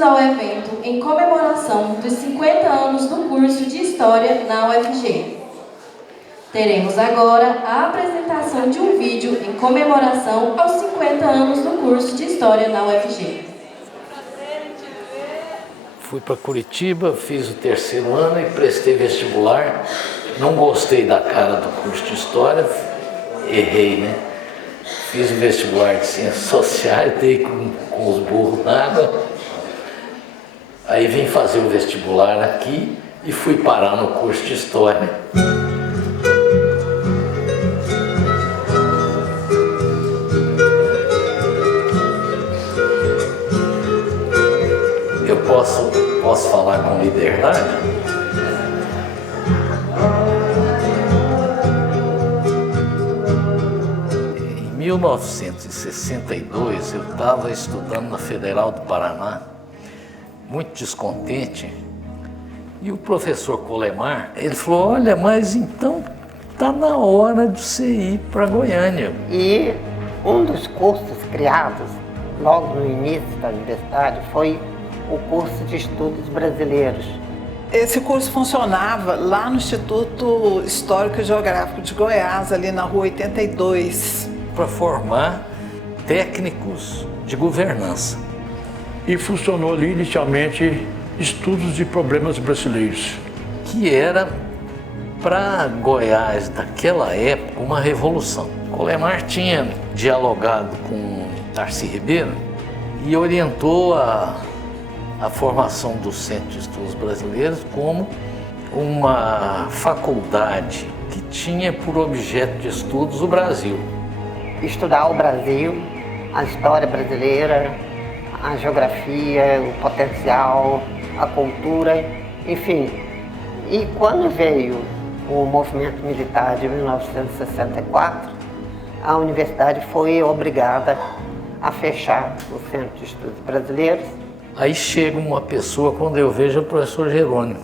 Bem-vindos ao evento em comemoração dos 50 anos do curso de História na UFG. Teremos agora a apresentação de um vídeo em comemoração aos 50 anos do curso de História na UFG. Fui para Curitiba, fiz o terceiro ano e prestei vestibular. Não gostei da cara do curso de História, errei, né? Fiz o vestibular de Ciências Sociais, dei com os burros d'água. Aí vim fazer o vestibular aqui e fui parar no curso de História. Eu posso falar com liberdade? Em 1962, eu estava estudando na Federal do Paraná, muito descontente, e o professor Colemar, ele falou, olha, mas então está na hora de você ir para Goiânia. E um dos cursos criados logo no início da universidade foi o curso de Estudos Brasileiros. Esse curso funcionava lá no Instituto Histórico e Geográfico de Goiás, ali na Rua 82. Para formar técnicos de governança. E funcionou ali inicialmente estudos de problemas brasileiros. Que era, para Goiás daquela época, uma revolução. Colemar tinha dialogado com Darcy Ribeiro e orientou a formação do Centro de Estudos Brasileiros como uma faculdade que tinha por objeto de estudos o Brasil. Estudar o Brasil, a história brasileira, a geografia, o potencial, a cultura, enfim. E quando veio o movimento militar de 1964, a universidade foi obrigada a fechar o Centro de Estudos Brasileiros. Aí chega uma pessoa, quando eu vejo, o professor Jerônimo.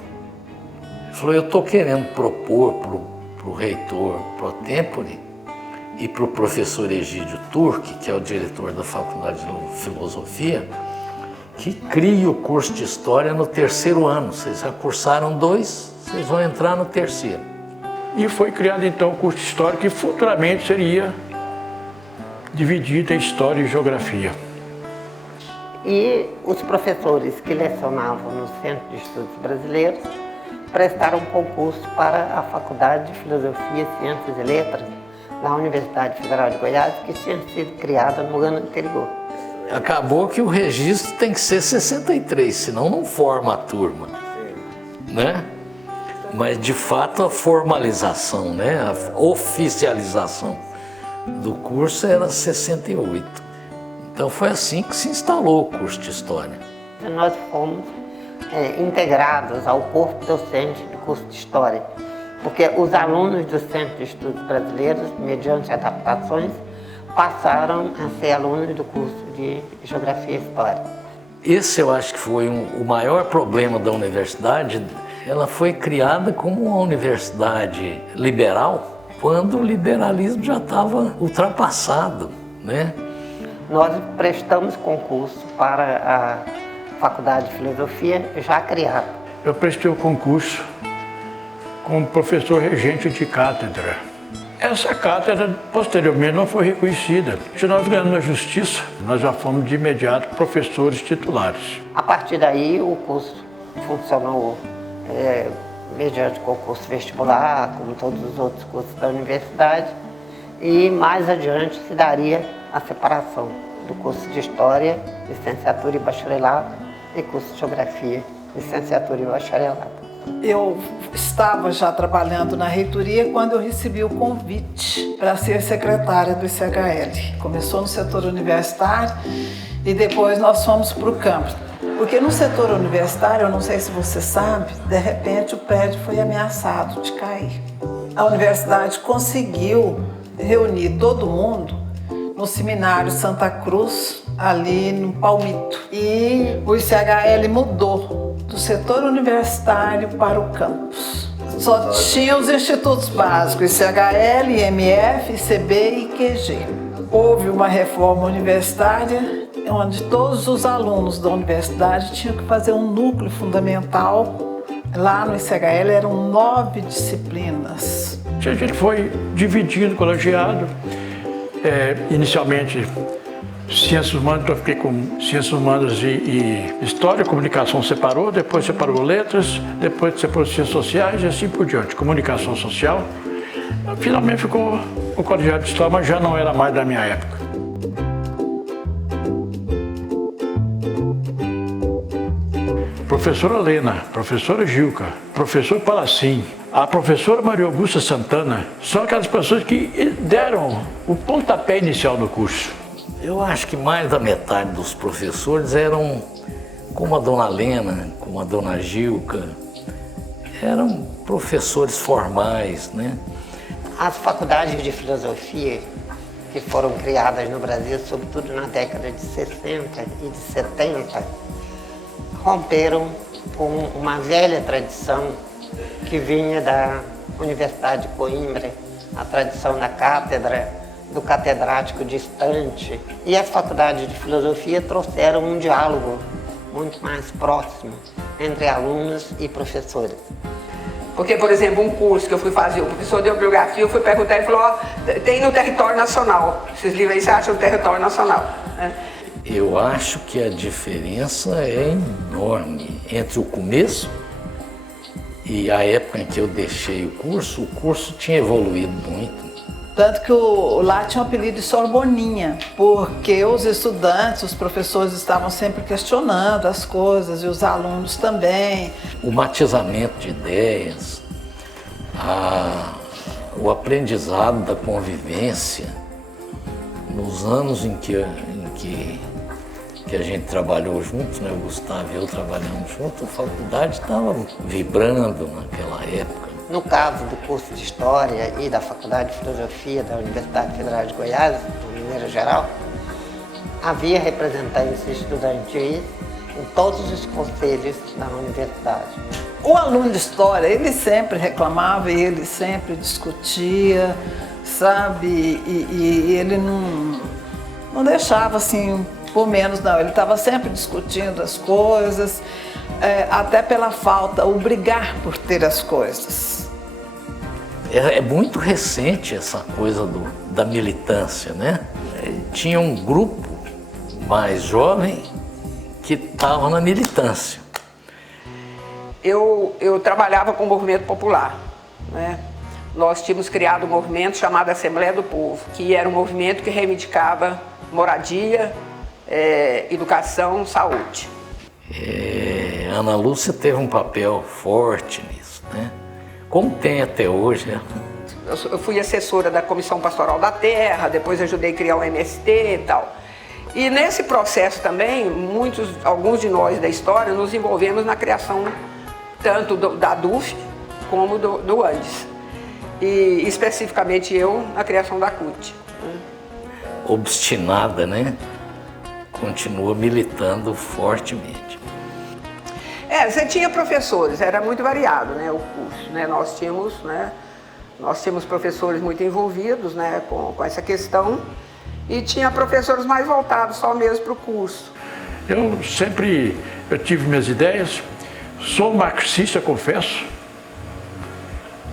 Ele falou, eu estou querendo propor para o reitor pro tempore e para o professor Egídio Turque, que é o diretor da Faculdade de Filosofia, que crie o curso de História no terceiro ano. Vocês já cursaram 2, vocês vão entrar no terceiro. E foi criado então o curso de História, que futuramente seria dividido em História e Geografia. E os professores que lecionavam no Centro de Estudos Brasileiros prestaram concurso para a Faculdade de Filosofia, Ciências e Letras da Universidade Federal de Goiás, que tinha sido criada no ano anterior. Acabou que o registro tem que ser 63, senão não forma a turma, né? Mas de fato a formalização, né? A oficialização do curso era 68. Então foi assim que se instalou o curso de História. Nós fomos integrados ao corpo docente do curso de História, porque os alunos do Centro de Estudos Brasileiros, mediante adaptações, passaram a ser alunos do curso de Geografia e História. Esse eu acho que foi o maior problema da universidade. Ela foi criada como uma universidade liberal, quando o liberalismo já estava ultrapassado, né? Nós prestamos concurso para a Faculdade de Filosofia já criada. Eu prestei o concurso como professor regente de cátedra. Essa cátedra, posteriormente, não foi reconhecida. Se nós ganhamos na justiça, nós já fomos de imediato professores titulares. A partir daí, o curso funcionou mediante concurso vestibular, como todos os outros cursos da universidade, e mais adiante se daria a separação do curso de História, licenciatura e bacharelado, e curso de Geografia, licenciatura e bacharelado. Eu estava já trabalhando na reitoria quando eu recebi o convite para ser secretária do ICHL. Começou no setor universitário e depois nós fomos para o campus. Porque no setor universitário, eu não sei se você sabe, de repente o prédio foi ameaçado de cair. A universidade conseguiu reunir todo mundo no seminário Santa Cruz, ali no Palmito. E o ICHL mudou do setor universitário para o campus. Só tinha os institutos básicos, ICHL, IMF, ICB e IQG. Houve uma reforma universitária onde todos os alunos da universidade tinham que fazer um núcleo fundamental. Lá no ICHL eram 9 disciplinas. A gente foi dividindo o colegiado, inicialmente Ciências Humanas, então eu fiquei com Ciências Humanas e História, Comunicação separou, depois separou Letras, depois separou Ciências Sociais e assim por diante, Comunicação Social. Finalmente ficou o colegiado de História, mas já não era mais da minha época. Professora Lena, professora Gilca, professor Palacim, a professora Maria Augusta Santana, são aquelas pessoas que deram o pontapé inicial no curso. Eu acho que mais da metade dos professores eram como a dona Lena, como a dona Gilca, eram professores formais, né? As faculdades de filosofia que foram criadas no Brasil, sobretudo na década de 60 e de 70, romperam com uma velha tradição que vinha da Universidade de Coimbra, a tradição da cátedra, do catedrático distante. E as faculdades de filosofia trouxeram um diálogo muito mais próximo entre alunos e professores. Porque, por exemplo, um curso que eu fui fazer, o professor de biografia, eu fui perguntar e falou, tem no território nacional. Esses livros aí você acha no território nacional, né? Eu acho que a diferença é enorme entre o começo e a época em que eu deixei o curso tinha evoluído muito. Tanto que lá tinha o apelido de Sorboninha, porque os estudantes, os professores estavam sempre questionando as coisas e os alunos também. O matizamento de ideias, o aprendizado da convivência, nos anos em que a gente trabalhou juntos, né, o Gustavo e eu trabalhamos juntos, a faculdade estava vibrando naquela época. No caso do curso de História e da Faculdade de Filosofia da Universidade Federal de Goiás, de maneira geral, havia representantes estudantis em todos os conselhos da universidade. O aluno de História, ele sempre reclamava e ele sempre discutia, sabe? E ele não deixava assim, por menos não, ele estava sempre discutindo as coisas, até pela falta, o brigar por ter as coisas. É muito recente essa coisa da militância, né? Tinha um grupo mais jovem que estava na militância. Eu trabalhava com o movimento popular, né? Nós tínhamos criado um movimento chamado Assembleia do Povo, que era um movimento que reivindicava moradia, educação, saúde. Ana Lúcia teve um papel forte nisso, né? Como tem até hoje, né? Eu fui assessora da Comissão Pastoral da Terra, depois ajudei a criar o MST e tal. E nesse processo também, alguns de nós da história nos envolvemos na criação tanto da DUF como do Andes. E especificamente eu na criação da CUT. Obstinada, né? Continua militando fortemente. Você tinha professores, era muito variado, né, o curso, né? Nós tínhamos professores muito envolvidos, né, com essa questão, e tinha professores mais voltados só mesmo para o curso. Eu tive minhas ideias, sou marxista, confesso,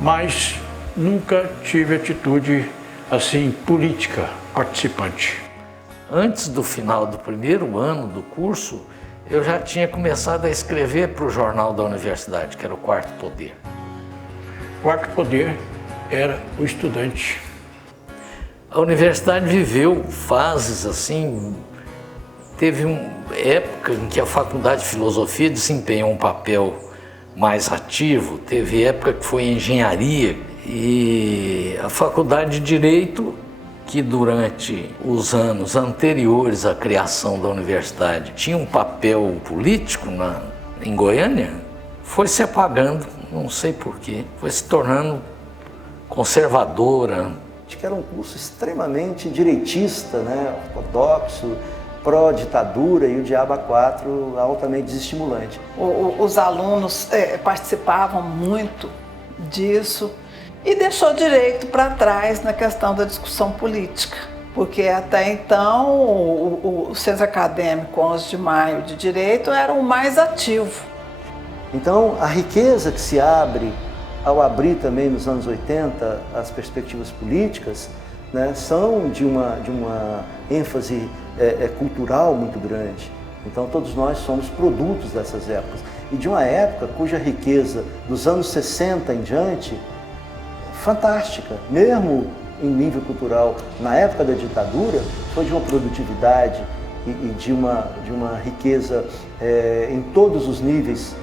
mas nunca tive atitude assim política participante. Antes do final do primeiro ano do curso, eu já tinha começado a escrever para o jornal da universidade, que era o Quarto Poder. O Quarto Poder era o estudante. A universidade viveu fases assim, teve uma época em que a Faculdade de Filosofia desempenhou um papel mais ativo, teve época que foi engenharia, e a Faculdade de Direito, que durante os anos anteriores à criação da universidade tinha um papel político em Goiânia, foi se apagando, não sei porquê, foi se tornando conservadora. Que era um curso extremamente direitista, né, ortodoxo, pró-ditadura e o diabo a quatro altamente desestimulante. Os alunos participavam muito disso. E deixou direito para trás na questão da discussão política, porque até então o Centro Acadêmico 11 de Maio de Direito era o mais ativo. Então, a riqueza que se abre ao abrir também nos anos 80 as perspectivas políticas, né, são de uma ênfase cultural muito grande. Então, todos nós somos produtos dessas épocas. E de uma época cuja riqueza dos anos 60 em diante, fantástica, mesmo em nível cultural, na época da ditadura, foi de uma produtividade e de uma riqueza em todos os níveis,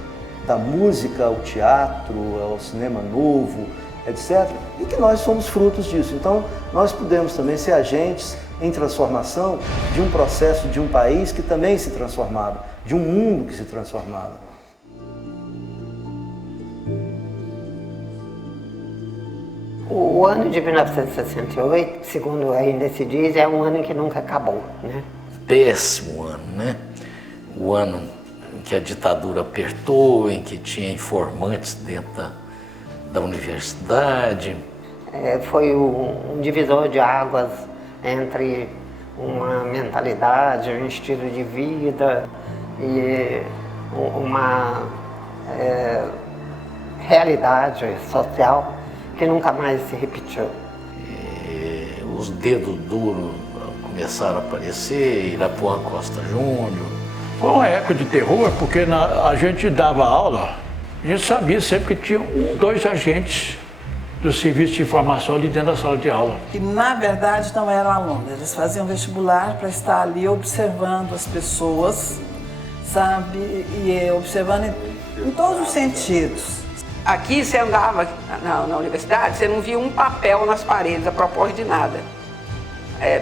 da música ao teatro, ao cinema novo, etc. E que nós somos frutos disso. Então, nós podemos também ser agentes em transformação de um processo de um país que também se transformava, de um mundo que se transformava. O ano de 1968, segundo ainda se diz, é um ano que nunca acabou, né? Péssimo ano, né? O ano em que a ditadura apertou, em que tinha informantes dentro da universidade. Foi um divisor de águas entre uma mentalidade, um estilo de vida e uma realidade social que nunca mais se repetiu. Os dedos duros começaram a aparecer, Irapuã Costa Júnior. Foi uma época de terror, porque a gente dava aula, a gente sabia sempre que tinha dois agentes do serviço de informação ali dentro da sala de aula. Que na verdade não eram alunos, eles faziam vestibular para estar ali observando as pessoas, sabe, e observando em todos os sentidos. Aqui você andava na universidade, você não via um papel nas paredes a propósito de nada.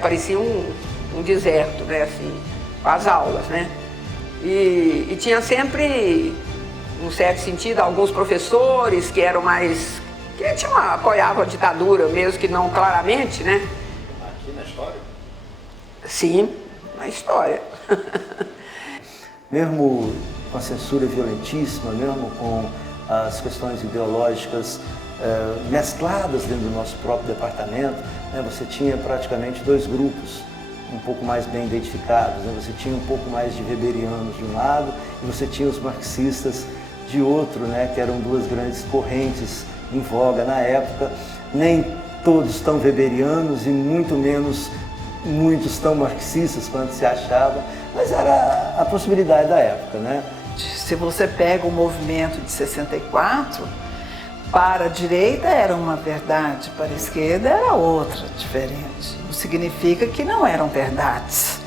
Parecia um deserto, né, assim, as aulas, né? E tinha sempre, num certo sentido, alguns professores que eram mais... que apoiavam a ditadura, mesmo que não claramente, né? Aqui na história? Sim, na história. Mesmo com a censura violentíssima, mesmo com as questões ideológicas mescladas dentro do nosso próprio departamento, né, você tinha praticamente dois grupos um pouco mais bem identificados, né? Você tinha um pouco mais de weberianos de um lado e você tinha os marxistas de outro, né, que eram duas grandes correntes em voga na época. Nem todos tão weberianos e muito menos muitos tão marxistas quanto se achava, mas era a possibilidade da época, né? Se você pega o movimento de 64, para a direita era uma verdade, para a esquerda era outra, diferente. Não significa que não eram verdades.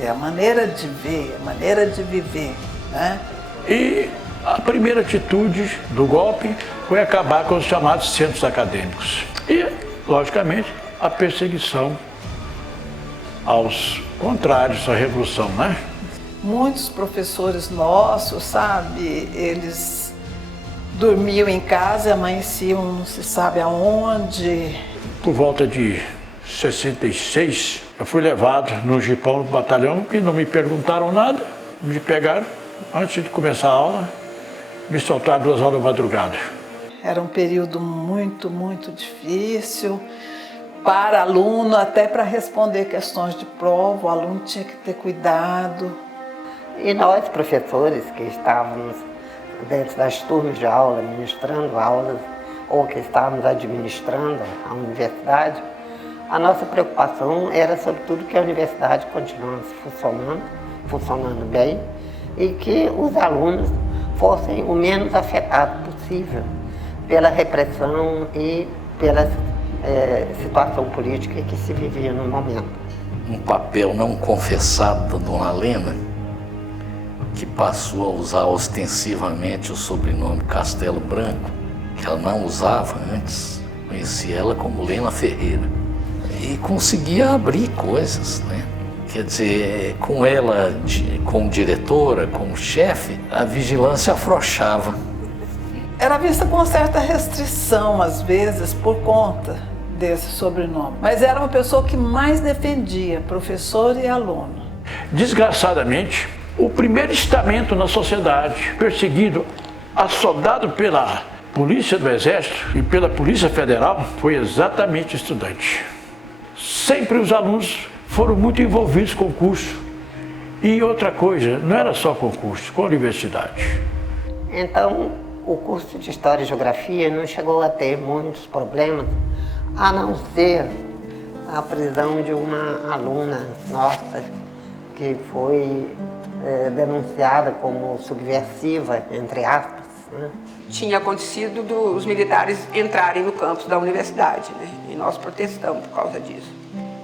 É a maneira de ver, a maneira de viver, né? E a primeira atitude do golpe foi acabar com os chamados centros acadêmicos. E, logicamente, a perseguição aos contrários à Revolução, né? Muitos professores nossos, sabe, eles dormiam em casa e amanheciam não se sabe aonde. Por volta de 66, eu fui levado no jipão do batalhão e não me perguntaram nada, me pegaram antes de começar a aula, me soltaram 2 horas da madrugada. Era um período muito, muito difícil para aluno, até para responder questões de prova, o aluno tinha que ter cuidado. E nós, professores que estávamos dentro das turmas de aula, ministrando aulas, ou que estávamos administrando a universidade, a nossa preocupação era sobretudo que a universidade continuasse funcionando bem, e que os alunos fossem o menos afetados possível pela repressão e pela situação política que se vivia no momento. Um papel não confessado da Dona Lena, que passou a usar ostensivamente o sobrenome Castelo Branco, que ela não usava antes. Conheci ela como Lena Ferreira. E conseguia abrir coisas, né? Quer dizer, com ela como diretora, como chefe, a vigilância afrouxava. Era vista com certa restrição, às vezes, por conta desse sobrenome. Mas era uma pessoa que mais defendia professor e aluno. Desgraçadamente, o primeiro estamento na sociedade, perseguido, assolado pela Polícia do Exército e pela Polícia Federal, foi exatamente estudante. Sempre os alunos foram muito envolvidos com o curso E outra coisa, não era só concurso, com a universidade. Então, o curso de História e Geografia não chegou a ter muitos problemas, a não ser a prisão de uma aluna nossa, que foi denunciada como subversiva, entre aspas, né? Tinha acontecido dos militares entrarem no campus da universidade, né? E nós protestamos por causa disso.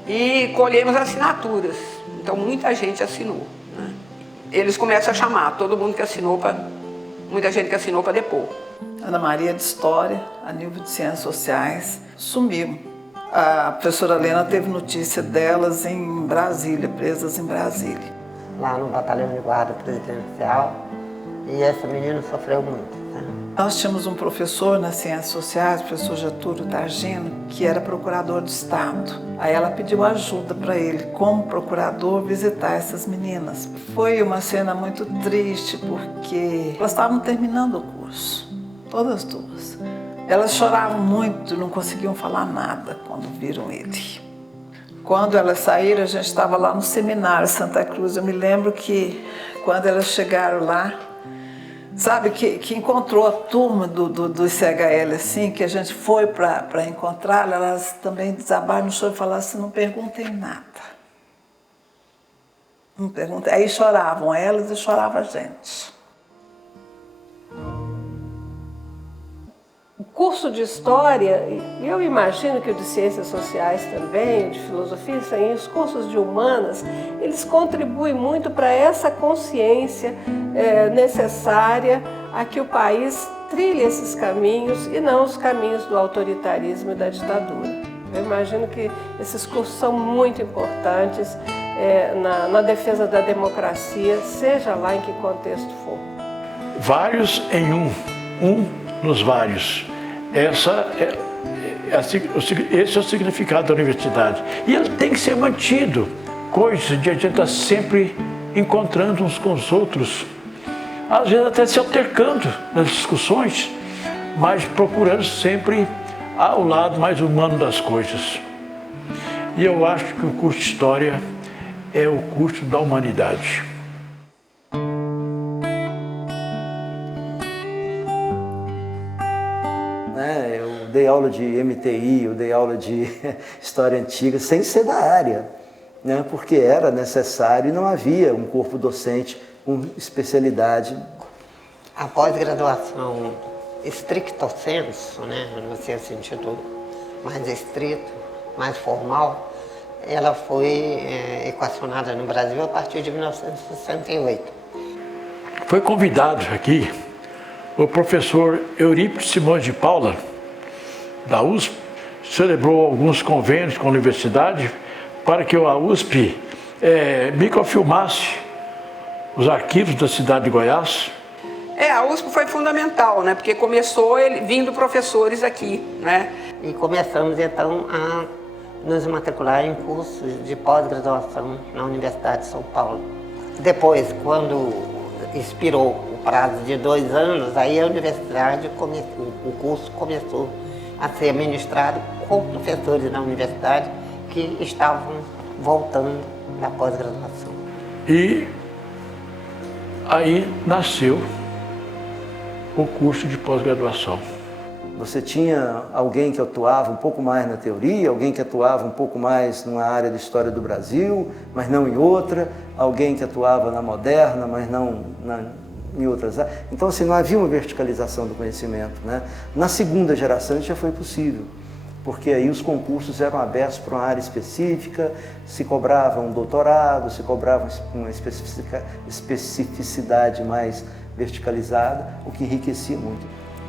E colhemos assinaturas, então muita gente assinou, né? Eles começam a chamar todo mundo que assinou muita gente que assinou para depor. Ana Maria de História, a Nilva de Ciências Sociais, sumiu. A professora Helena teve notícia delas em Brasília, presas em Brasília. Lá no batalhão de guarda presidencial, e essa menina sofreu muito, né? Nós tínhamos um professor nas Ciências Sociais, o professor Getúlio Targino, que era procurador do Estado. Aí ela pediu ajuda para ele, como procurador, visitar essas meninas. Foi uma cena muito triste, porque elas estavam terminando o curso, todas duas. Elas choravam muito, não conseguiam falar nada quando viram ele. Quando elas saíram, a gente estava lá no seminário Santa Cruz. Eu me lembro que quando elas chegaram lá, sabe, que encontrou a turma do CHL, assim, que a gente foi para encontrá-la, elas também desabaram no choro e falaram assim, não perguntem nada. Não perguntem. Aí choravam elas e chorava a gente. O curso de História, e eu imagino que o de Ciências Sociais também, o de Filosofia, e os cursos de Humanas, eles contribuem muito para essa consciência necessária a que o país trilhe esses caminhos e não os caminhos do autoritarismo e da ditadura. Eu imagino que esses cursos são muito importantes na defesa da democracia, seja lá em que contexto for. Vários em um nos vários. Esse é o significado da universidade. E ele tem que ser mantido. Coisas de a gente estar sempre encontrando uns com os outros. Às vezes até se altercando nas discussões, mas procurando sempre o lado mais humano das coisas. E eu acho que o curso de História é o curso da humanidade. Eu dei aula de MTI, eu dei aula de História Antiga, sem ser da área, né? Porque era necessário e não havia um corpo docente com especialidade. A pós-graduação stricto sensu, né, no seu sentido mais estrito, mais formal, ela foi equacionada no Brasil a partir de 1968. Foi convidado aqui o professor Eurípides Simões de Paula, da USP, celebrou alguns convênios com a universidade para que a USP microfilmasse os arquivos da cidade de Goiás. A USP foi fundamental, né? Porque começou vindo professores aqui, né? E começamos então a nos matricular em cursos de pós-graduação na Universidade de São Paulo. Depois, quando expirou o prazo de 2 anos, aí a universidade o curso começou a ser ministrado com professores da universidade que estavam voltando da pós-graduação. E aí nasceu o curso de pós-graduação. Você tinha alguém que atuava um pouco mais na teoria, alguém que atuava um pouco mais numa área de história do Brasil, mas não em outra, alguém que atuava na moderna, mas não em outras áreas. Então, assim, não havia uma verticalização do conhecimento, né? Na segunda geração isso já foi possível, porque aí os concursos eram abertos para uma área específica, se cobrava um doutorado, se cobrava uma especificidade mais verticalizada, o que enriquecia muito.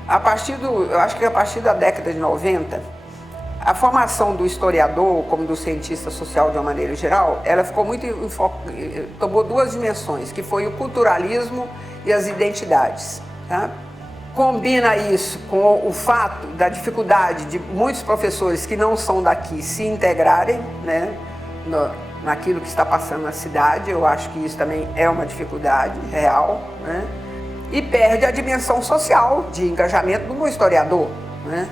Eu acho que a partir da década de 90, a formação do historiador, como do cientista social de uma maneira geral, ela ficou muito tomou 2 dimensões, que foi o culturalismo e as identidades, tá? Combina isso com o fato da dificuldade de muitos professores que não são daqui se integrarem, né, naquilo que está passando na cidade. Eu acho que isso também é uma dificuldade real, né? E perde a dimensão social de engajamento do historiador, né?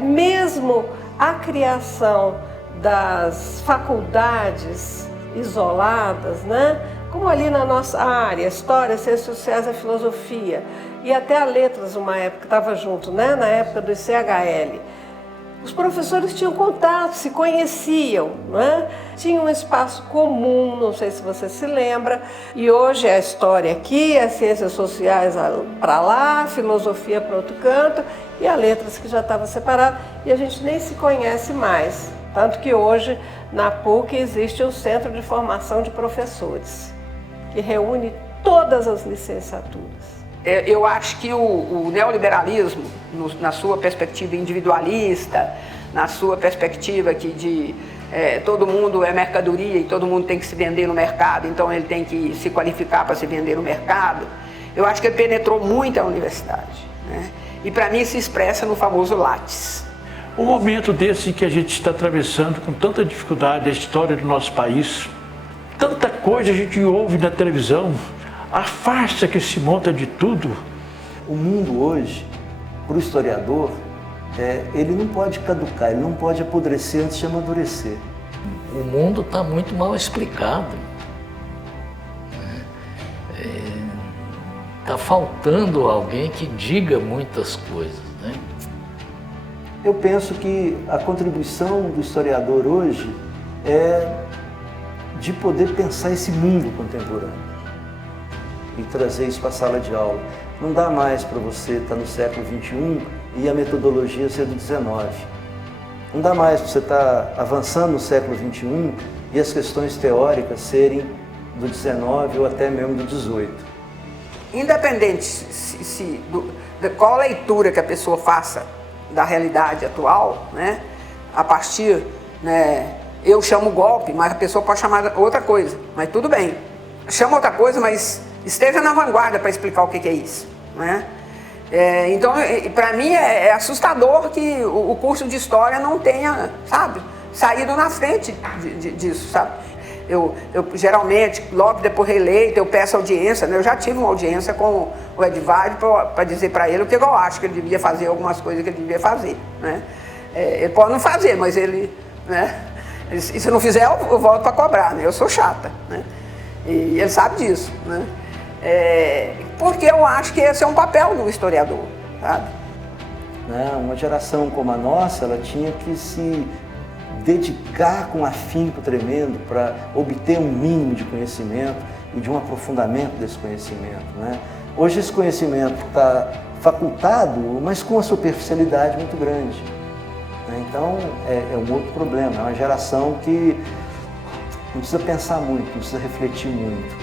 Mesmo a criação das faculdades isoladas, né? Como ali na nossa área, História, Ciências Sociais e Filosofia, e até a Letras, uma época, estava junto, né? Na época do ICHL. Os professores tinham contato, se conheciam, né? Tinham um espaço comum, não sei se você se lembra, e hoje é a História aqui, as Ciências Sociais para lá, a Filosofia para outro canto, e a Letras que já estava separada, e a gente nem se conhece mais. Tanto que hoje, na PUC, existe o Centro de Formação de Professores, que reúne todas as licenciaturas. Eu acho que o neoliberalismo, na sua perspectiva individualista, na sua perspectiva de todo mundo é mercadoria e todo mundo tem que se vender no mercado, então ele tem que se qualificar para se vender no mercado, eu acho que ele penetrou muito a universidade, né? E para mim se expressa no famoso Lattes. Um momento desse que a gente está atravessando com tanta dificuldade a história do nosso país, tanta coisa a gente ouve na televisão, a farsa que se monta de tudo. O mundo hoje, para o historiador, ele não pode caducar, ele não pode apodrecer antes de amadurecer. O mundo está muito mal explicado. Está faltando alguém que diga muitas coisas, né? Eu penso que a contribuição do historiador hoje é de poder pensar esse mundo contemporâneo e trazer isso para a sala de aula. Não dá mais para você estar no século XXI e a metodologia ser do XIX. Não dá mais para você estar avançando no século XXI e as questões teóricas serem do XIX ou até mesmo do XVIII. Independente de qual leitura que a pessoa faça da realidade atual, né, a partir, né, eu chamo golpe, mas a pessoa pode chamar outra coisa, mas tudo bem. Chama outra coisa, mas esteja na vanguarda para explicar o que é isso, né? Então, para mim é assustador que o curso de História não tenha, sabe, saído na frente disso, sabe? Eu geralmente, logo depois reeleito, eu peço audiência, né? Eu já tive uma audiência com o Edvard para dizer para ele o que eu acho que ele devia fazer, algumas coisas que ele devia fazer, né? Ele pode não fazer, mas ele, né? E se não fizer, eu volto para cobrar, né? Eu sou chata, né? E ele sabe disso, né? Porque eu acho que esse é um papel do historiador, sabe? Uma geração como a nossa, ela tinha que se dedicar com afinco tremendo para obter um mínimo de conhecimento e de um aprofundamento desse conhecimento, né? Hoje esse conhecimento está facultado, mas com uma superficialidade muito grande, né? Então é um outro problema, é uma geração que não precisa pensar muito, não precisa refletir muito.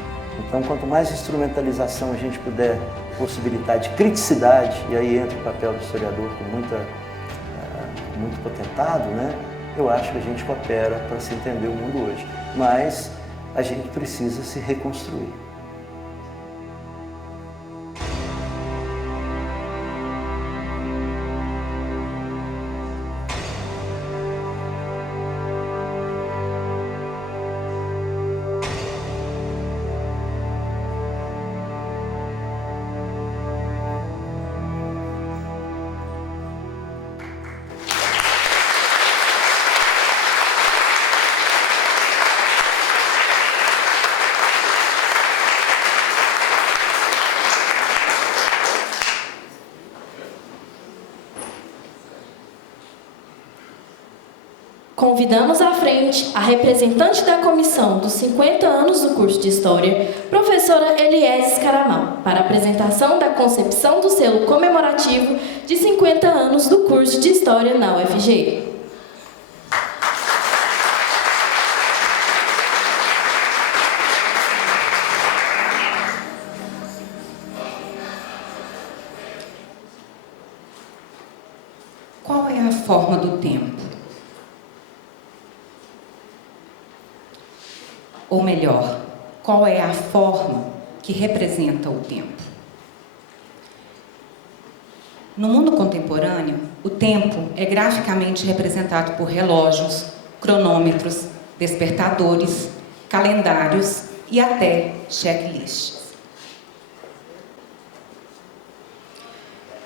Então, quanto mais instrumentalização a gente puder possibilitar de criticidade, e aí entra o papel do historiador com muito potentado, né? Eu acho que a gente coopera para se entender o mundo hoje. Mas a gente precisa se reconstruir. Convidamos à frente a representante da comissão dos 50 anos do curso de História, professora Eliese Caramão, para a apresentação da concepção do selo comemorativo de 50 anos do curso de História na UFG. Qual é a forma do tempo? Ou melhor, qual é a forma que representa o tempo? No mundo contemporâneo, o tempo é graficamente representado por relógios, cronômetros, despertadores, calendários e até checklists.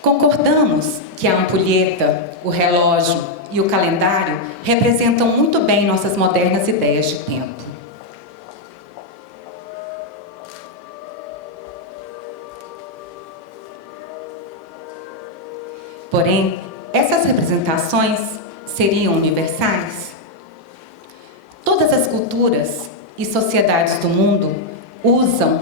Concordamos que a ampulheta, o relógio e o calendário representam muito bem nossas modernas ideias de tempo. Porém, essas representações seriam universais? Todas as culturas e sociedades do mundo usam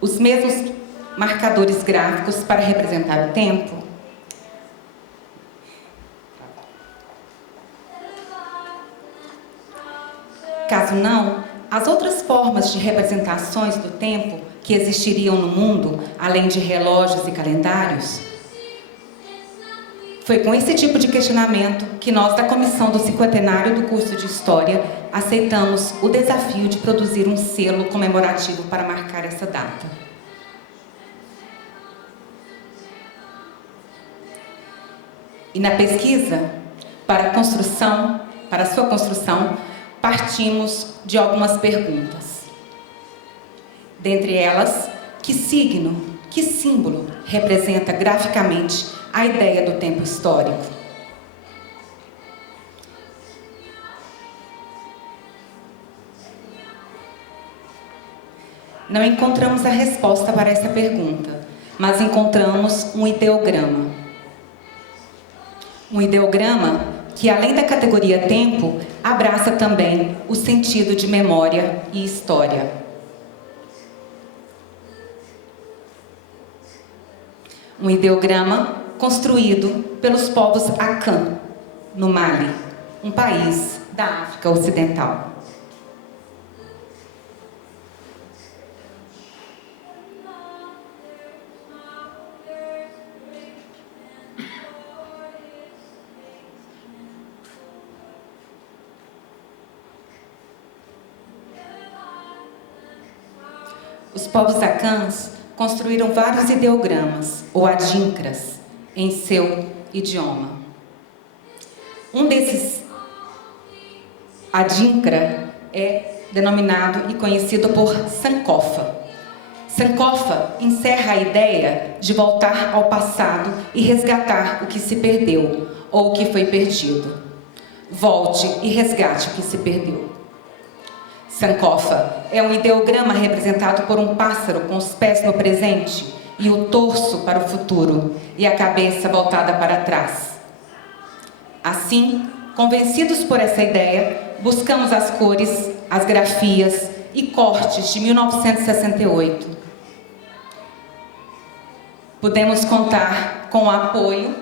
os mesmos marcadores gráficos para representar o tempo? Caso não, as outras formas de representações do tempo que existiriam no mundo, além de relógios e calendários? Foi com esse tipo de questionamento que nós, da Comissão do Cinquentenário do curso de História, aceitamos o desafio de produzir um selo comemorativo para marcar essa data. E na pesquisa, para sua construção, partimos de algumas perguntas. Dentre elas, que signo, que símbolo representa graficamente a ideia do tempo histórico? Não encontramos a resposta para essa pergunta, mas encontramos um ideograma. Um ideograma que, além da categoria tempo, abraça também o sentido de memória e história. Um ideograma construído pelos povos Akan, no Mali, um país da África Ocidental. Os povos Akans construíram vários ideogramas, ou adinkras, em seu idioma. Um desses adinkra é denominado e conhecido por Sankofa. Sankofa encerra a ideia de voltar ao passado e resgatar o que se perdeu, ou o que foi perdido. Volte e resgate o que se perdeu. Sankofa é um ideograma representado por um pássaro com os pés no presente e o torso para o futuro e a cabeça voltada para trás. Assim, convencidos por essa ideia, buscamos as cores, as grafias e cortes de 1968. Pudemos contar com o apoio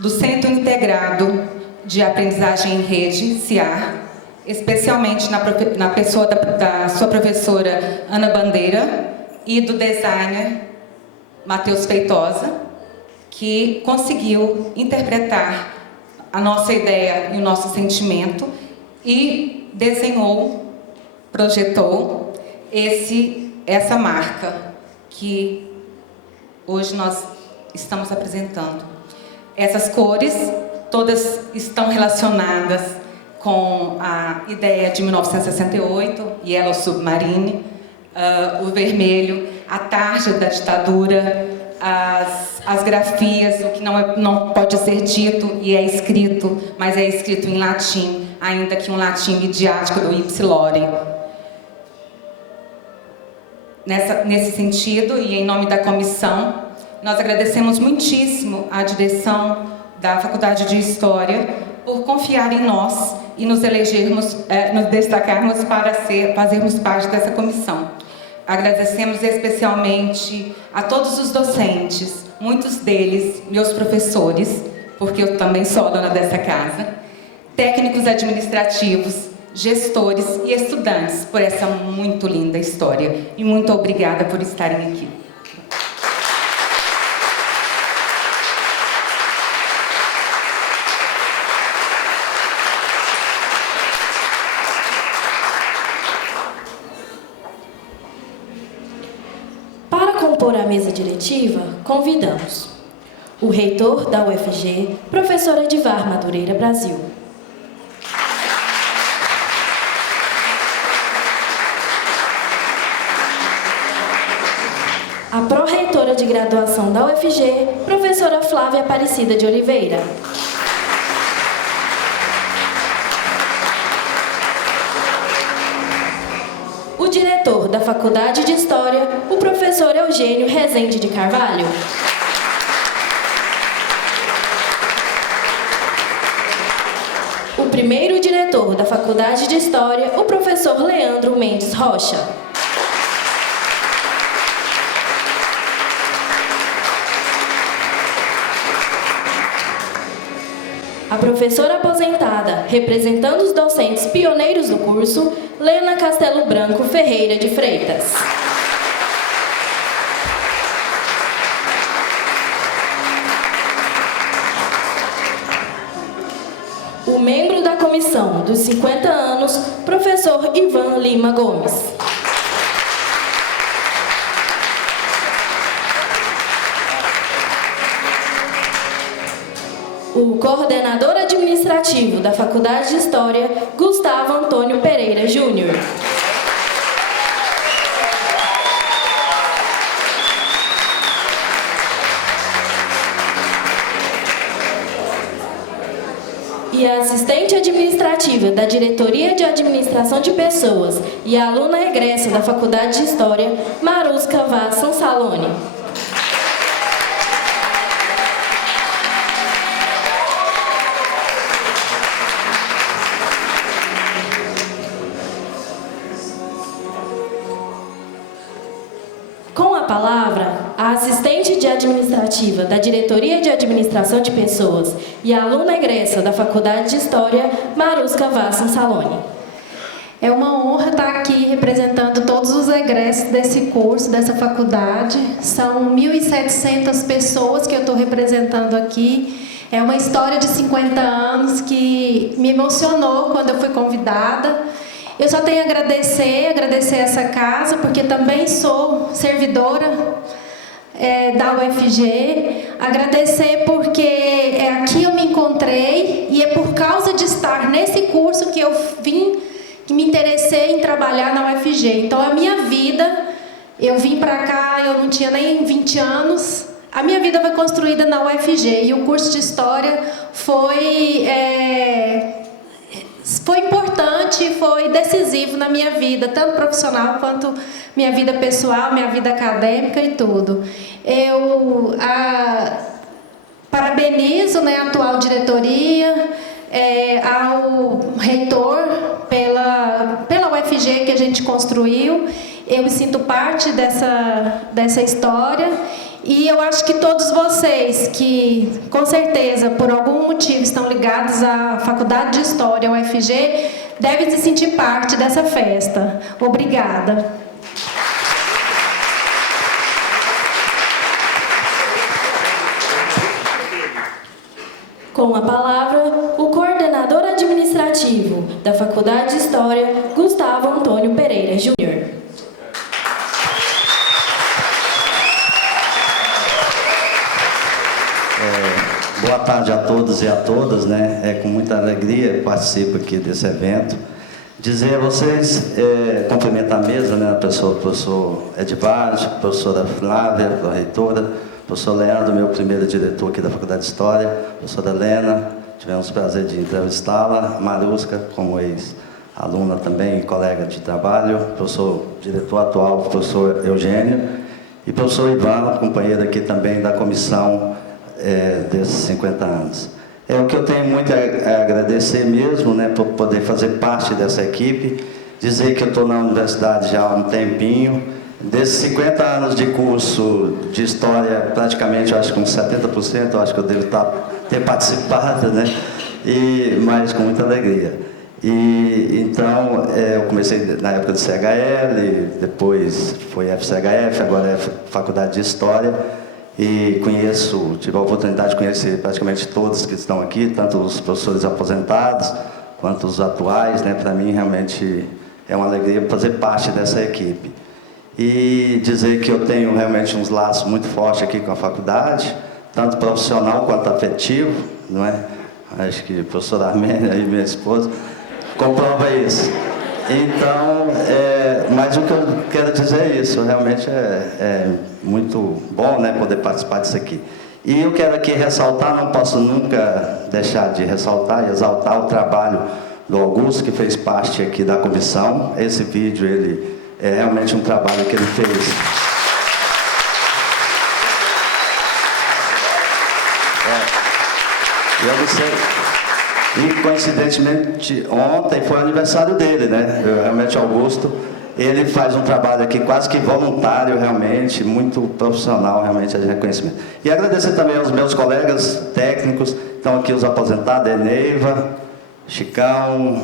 do Centro Integrado de Aprendizagem em Rede, CIAR, especialmente na pessoa da sua professora Ana Bandeira e do designer Matheus Feitosa, que conseguiu interpretar a nossa ideia e o nosso sentimento e desenhou, projetou essa marca que hoje nós estamos apresentando. Essas cores todas estão relacionadas com a ideia de 1968, Yellow Submarine, o vermelho, a tarja da ditadura, as grafias, o que não pode ser dito e é escrito, mas é escrito em latim, ainda que um latim midiático do Ipsilore. Nesse sentido, e em nome da comissão, nós agradecemos muitíssimo à direção da Faculdade de História por confiar em nós e nos destacarmos para fazermos parte dessa comissão. Agradecemos especialmente a todos os docentes, muitos deles meus professores, porque eu também sou dona dessa casa, técnicos administrativos, gestores e estudantes por essa muito linda história. E muito obrigada por estarem aqui. Por a mesa diretiva, convidamos o reitor da UFG, professora Edivar Madureira Brasil. A pró-reitora de graduação da UFG, professora Flávia Aparecida de Oliveira. O diretor da Faculdade de História, o professor Eugênio Rezende de Carvalho. primeiro diretor da Faculdade de História, o professor Leandro Mendes Rocha. A professora aposentada, representando os docentes pioneiros do curso, Lena Castelo Branco Ferreira de Freitas. O membro da comissão dos 50 anos, professor Ivan Lima Gomes. O coordenador administrativo da Faculdade de História, Gustavo Antônio Pereira Júnior. E a assistente administrativa da Diretoria de Administração de Pessoas e a aluna egressa da Faculdade de História, Marusca Vaz Sansaloni. Com a palavra, a assistente de administrativa da Diretoria de Administração de Pessoas e a aluna egressa da Faculdade de História, Marusca Vaz Sansaloni. É uma honra estar aqui representando todos os egressos desse curso, dessa faculdade. São 1.700 pessoas que eu estou representando aqui. É uma história de 50 anos que me emocionou quando eu fui convidada. Eu só tenho a agradecer essa casa, porque também sou servidora da UFG. Agradecer porque aqui eu me encontrei e é por causa de estar nesse curso que que me interessei em trabalhar na UFG. Então, a minha vida, eu vim para cá, eu não tinha nem 20 anos, a minha vida foi construída na UFG e o curso de História foi importante, foi decisivo na minha vida, tanto profissional quanto minha vida pessoal, minha vida acadêmica e tudo. Eu parabenizo, a atual diretoria, ao reitor pela UFG que a gente construiu. Eu me sinto parte dessa história. E eu acho que todos vocês que, com certeza, por algum motivo estão ligados à Faculdade de História, UFG, devem se sentir parte dessa festa. Obrigada. Com a palavra, o coordenador administrativo da Faculdade de História, Gustavo Antônio Pereira Júnior. Boa tarde a todos e a todas, É com muita alegria que participo aqui desse evento. Dizer a vocês, cumprimentar a mesa, a pessoa do professor Edvard, professora Flávia, a reitora, professor Leandro, meu primeiro diretor aqui da Faculdade de História, professora Helena, tivemos o prazer de entrevistá-la, Marusca, como ex-aluna também, colega de trabalho, professor diretor atual, professor Eugênio, e professor Ivan, companheiro aqui também da comissão desses 50 anos. O que eu tenho muito a agradecer mesmo, por poder fazer parte dessa equipe, dizer que eu estou na universidade já há um tempinho. Desses 50 anos de curso de História, praticamente, eu acho que uns 70%, eu acho que eu devo ter participado, mas com muita alegria. Então, eu comecei na época do CHL, depois foi FCHF, agora é Faculdade de História, e tive a oportunidade de conhecer praticamente todos que estão aqui, tanto os professores aposentados, quanto os atuais. Para mim, realmente, é uma alegria fazer parte dessa equipe. E dizer que eu tenho realmente uns laços muito fortes aqui com a faculdade, tanto profissional quanto afetivo, Acho que a professora Armênia e minha esposa comprova isso. Então, mas o que eu quero dizer é isso, realmente é muito bom poder participar disso aqui. E eu quero aqui ressaltar, não posso nunca deixar de ressaltar e exaltar o trabalho do Augusto, que fez parte aqui da comissão. Esse vídeo, ele é realmente um trabalho que ele fez. E, coincidentemente, ontem foi o aniversário dele, né? Realmente, Augusto, ele faz um trabalho aqui quase que voluntário, realmente, muito profissional, realmente, de reconhecimento. E agradecer também aos meus colegas técnicos, estão aqui os aposentados, Neiva, Chicão,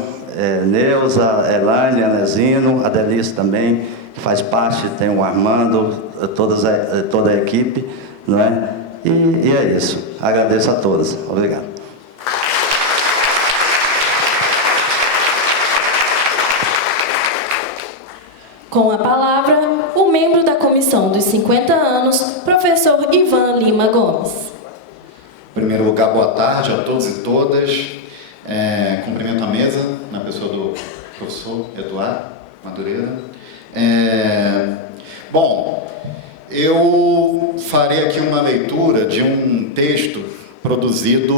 Neuza, Elaine, Anezino, a Delice também, que faz parte, tem o Armando, toda a equipe, não é? E é isso. Agradeço a todos. Obrigado. Com a palavra, o membro da comissão dos 50 anos, professor Ivan Lima Gomes. Em primeiro lugar, boa tarde a todos e todas. Cumprimento a mesa, na pessoa do professor Eduardo Madureira. Bom, eu farei aqui uma leitura de um texto produzido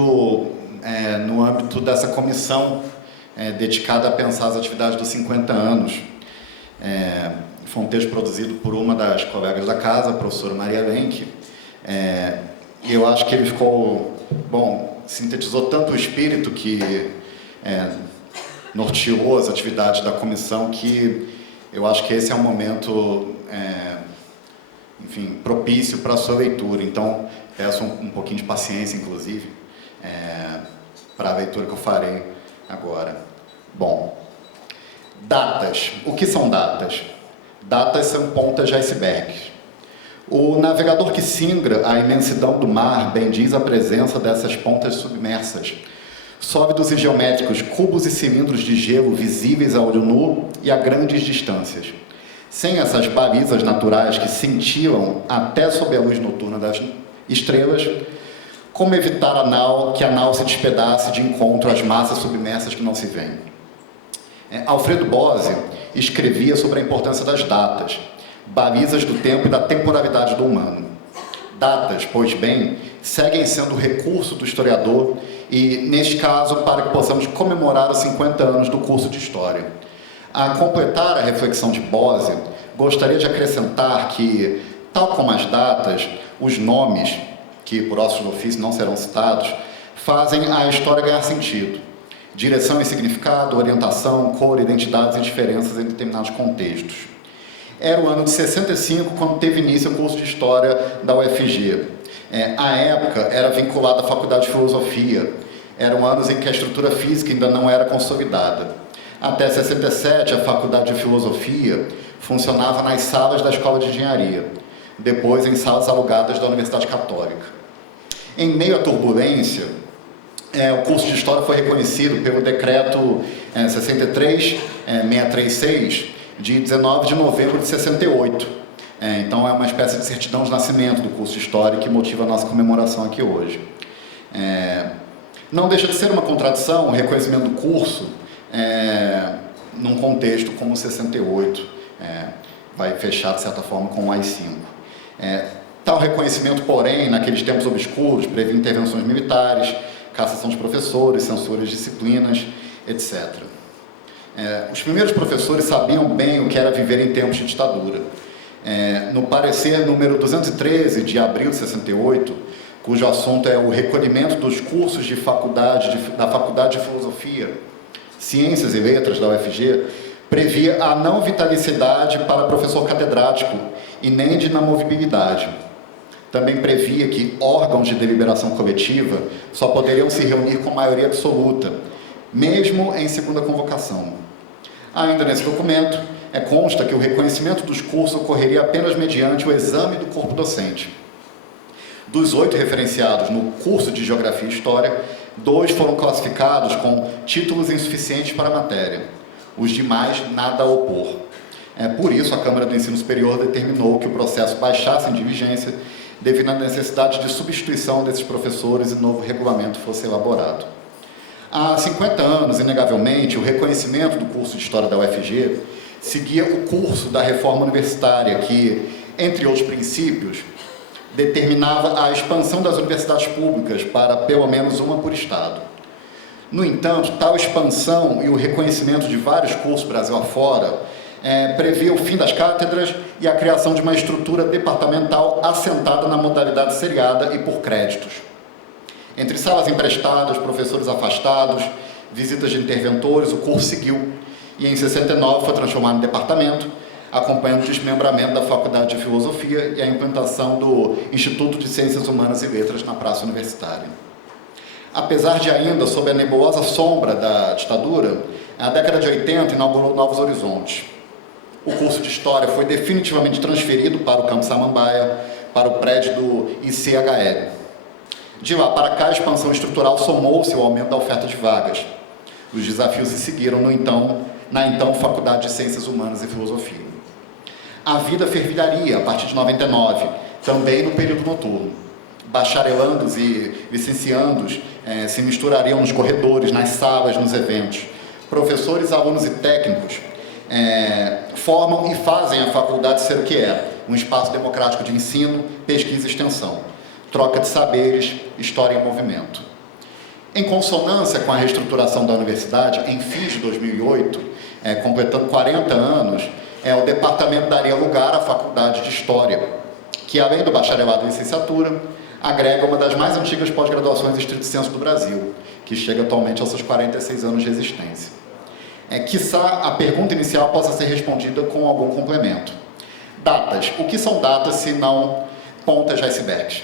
no âmbito dessa comissão dedicada a pensar as atividades dos 50 anos. Foi um texto produzido por uma das colegas da casa, a professora Maria Lenk, e eu acho que ele ficou, sintetizou tanto o espírito que norteou as atividades da comissão, que eu acho que esse é um momento, enfim, propício para a sua leitura. Então, peço um pouquinho de paciência, inclusive, para a leitura que eu farei agora. Bom, datas. O que são datas? Datas são pontas de icebergs. O navegador que singra a imensidão do mar bendiz a presença dessas pontas submersas, sólidos e geométricos, cubos e cilindros de gelo visíveis a olho nu e a grandes distâncias. Sem essas balizas naturais que cintilam até sob a luz noturna das estrelas, como evitar que a nau se despedace de encontro às massas submersas que não se veem? Alfredo Bose escrevia sobre a importância das datas, balizas do tempo e da temporalidade do humano. Datas, pois bem, seguem sendo o recurso do historiador e, neste caso, para que possamos comemorar os 50 anos do curso de História. A completar a reflexão de Bose, gostaria de acrescentar que, tal como as datas, os nomes, que por ossos do ofício não serão citados, fazem a história ganhar sentido. Direção e significado, orientação, cor, identidades e diferenças em determinados contextos. Era o ano de 65 quando teve início o curso de História da UFG. A época era vinculada à Faculdade de Filosofia. Eram anos em que a estrutura física ainda não era consolidada. Até 67, a Faculdade de Filosofia funcionava nas salas da Escola de Engenharia, depois em salas alugadas da Universidade Católica. Em meio à turbulência, o curso de História foi reconhecido pelo Decreto 63.636, de 19 de novembro de 68. Então, é uma espécie de certidão de nascimento do curso de História que motiva a nossa comemoração aqui hoje. Não deixa de ser uma contradição o reconhecimento do curso num contexto como o 68, vai fechar, de certa forma, com o AI-5. Tal reconhecimento, porém, naqueles tempos obscuros, previa intervenções militares, cassação de professores, censura de disciplinas, etc. Os primeiros professores sabiam bem o que era viver em tempos de ditadura. No parecer número 213 de abril de 68, cujo assunto é o recolhimento dos cursos de da Faculdade de Filosofia, Ciências e Letras da UFG, previa a não vitalicidade para professor catedrático e nem de inamovibilidade. Também previa que órgãos de deliberação coletiva só poderiam se reunir com maioria absoluta, mesmo em segunda convocação. Ainda nesse documento, consta que o reconhecimento dos cursos ocorreria apenas mediante o exame do corpo docente. Dos 8 referenciados no curso de Geografia e História, 2 foram classificados com títulos insuficientes para a matéria. Os demais, nada a opor. Por isso, a Câmara do Ensino Superior determinou que o processo baixasse em diligência devido à necessidade de substituição desses professores e novo regulamento fosse elaborado. Há 50 anos, inegavelmente, o reconhecimento do curso de História da UFG seguia o curso da reforma universitária, que, entre outros princípios, determinava a expansão das universidades públicas para pelo menos uma por estado. No entanto, tal expansão e o reconhecimento de vários cursos Brasil afora previa o fim das cátedras e a criação de uma estrutura departamental assentada na modalidade seriada e por créditos. Entre salas emprestadas, professores afastados, visitas de interventores, o curso seguiu e em 69 foi transformado em departamento, acompanhando o desmembramento da Faculdade de Filosofia e a implantação do Instituto de Ciências Humanas e Letras na Praça Universitária. Apesar de ainda sob a nebulosa sombra da ditadura, a década de 80 inaugurou novos horizontes. O curso de História foi definitivamente transferido para o Campo Samambaia, para o prédio do ICHL. De lá para cá, a expansão estrutural somou-se ao aumento da oferta de vagas. Os desafios se seguiram na então Faculdade de Ciências Humanas e Filosofia. A vida fervilharia a partir de 99, também no período noturno. Bacharelandos e licenciandos se misturariam nos corredores, nas salas, nos eventos. Professores, alunos e técnicos formam e fazem a faculdade ser o que é, um espaço democrático de ensino, pesquisa e extensão, troca de saberes, história em movimento. Em consonância com a reestruturação da universidade, em fins de 2008, completando 40 anos, o departamento daria lugar à Faculdade de História, que além do bacharelado e licenciatura, agrega uma das mais antigas pós-graduações estrito sensu do Brasil, que chega atualmente aos seus 46 anos de existência. Quiçá a pergunta inicial possa ser respondida com algum complemento. Datas. O que são datas se não pontas de icebergs?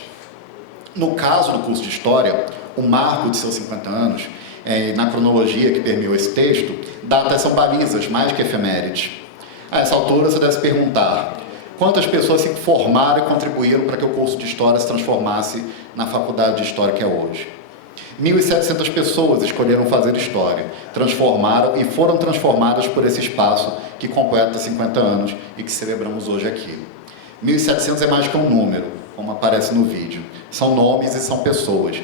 No caso do curso de História, o marco de seus 50 anos, na cronologia que permeou esse texto, datas são balizas, mais que efemérides. A essa altura, você deve se perguntar quantas pessoas se formaram e contribuíram para que o curso de História se transformasse na Faculdade de História que é hoje. 1.700 pessoas escolheram fazer História, transformaram e foram transformadas por esse espaço que completa 50 anos e que celebramos hoje aqui. 1.700 é mais que um número, como aparece no vídeo. São nomes e são pessoas.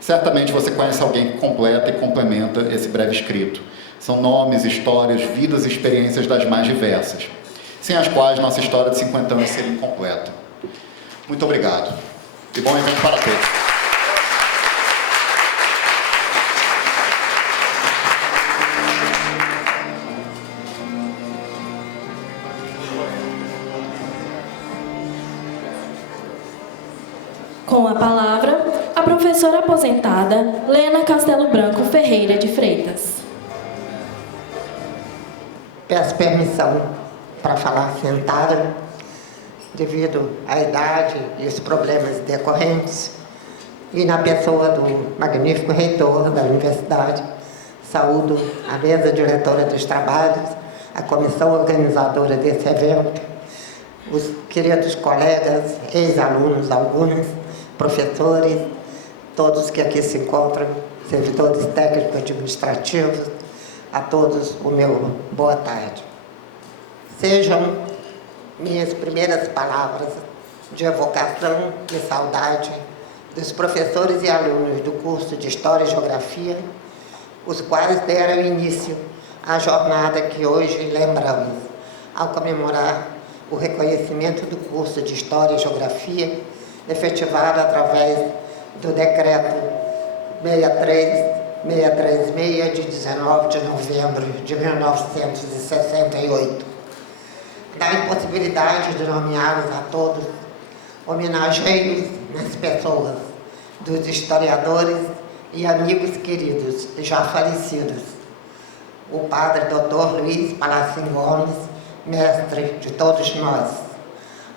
Certamente você conhece alguém que completa e complementa esse breve escrito. São nomes, histórias, vidas e experiências das mais diversas, sem as quais nossa história de 50 anos seria incompleta. Muito obrigado. E bom evento para todos. Com a palavra, a professora aposentada Lena Castelo Branco Ferreira de Freitas. Peço permissão para falar sentada, devido à idade e os problemas decorrentes, e na pessoa do magnífico reitor da universidade, saúdo a mesa diretora dos trabalhos, a comissão organizadora desse evento, os queridos colegas, ex-alunos, alguns, professores, todos que aqui se encontram, servidores técnicos administrativos, a todos o meu boa tarde. Sejam minhas primeiras palavras de evocação e saudade dos professores e alunos do curso de História e Geografia, os quais deram início à jornada que hoje lembramos, ao comemorar o reconhecimento do curso de História e Geografia, efetivado através do decreto 636 de 19 de novembro de 1968. Da impossibilidade de nomeá-los a todos, homenageio nas pessoas dos historiadores e amigos queridos já falecidos. O padre Dr. Luiz Palacim Gomes, mestre de todos nós.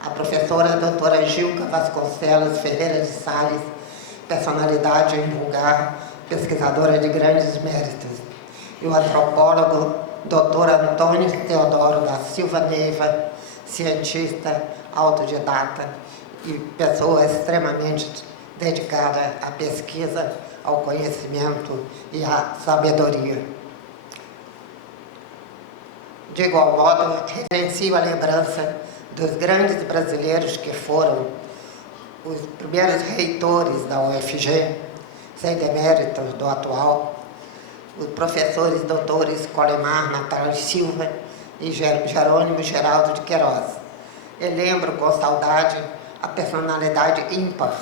A professora doutora Gilca Vasconcelos Ferreira de Salles, personalidade invulgar, pesquisadora de grandes méritos. E o antropólogo Dr. Antônio Teodoro da Silva Neiva, cientista, autodidata e pessoa extremamente dedicada à pesquisa, ao conhecimento e à sabedoria. De igual modo, reverencio a lembrança dos grandes brasileiros que foram os primeiros reitores da UFG, sem demérito do atual, os professores doutores Colemar Natal Silva e Jerônimo Geraldo de Queiroz. Eu lembro com saudade a personalidade ímpar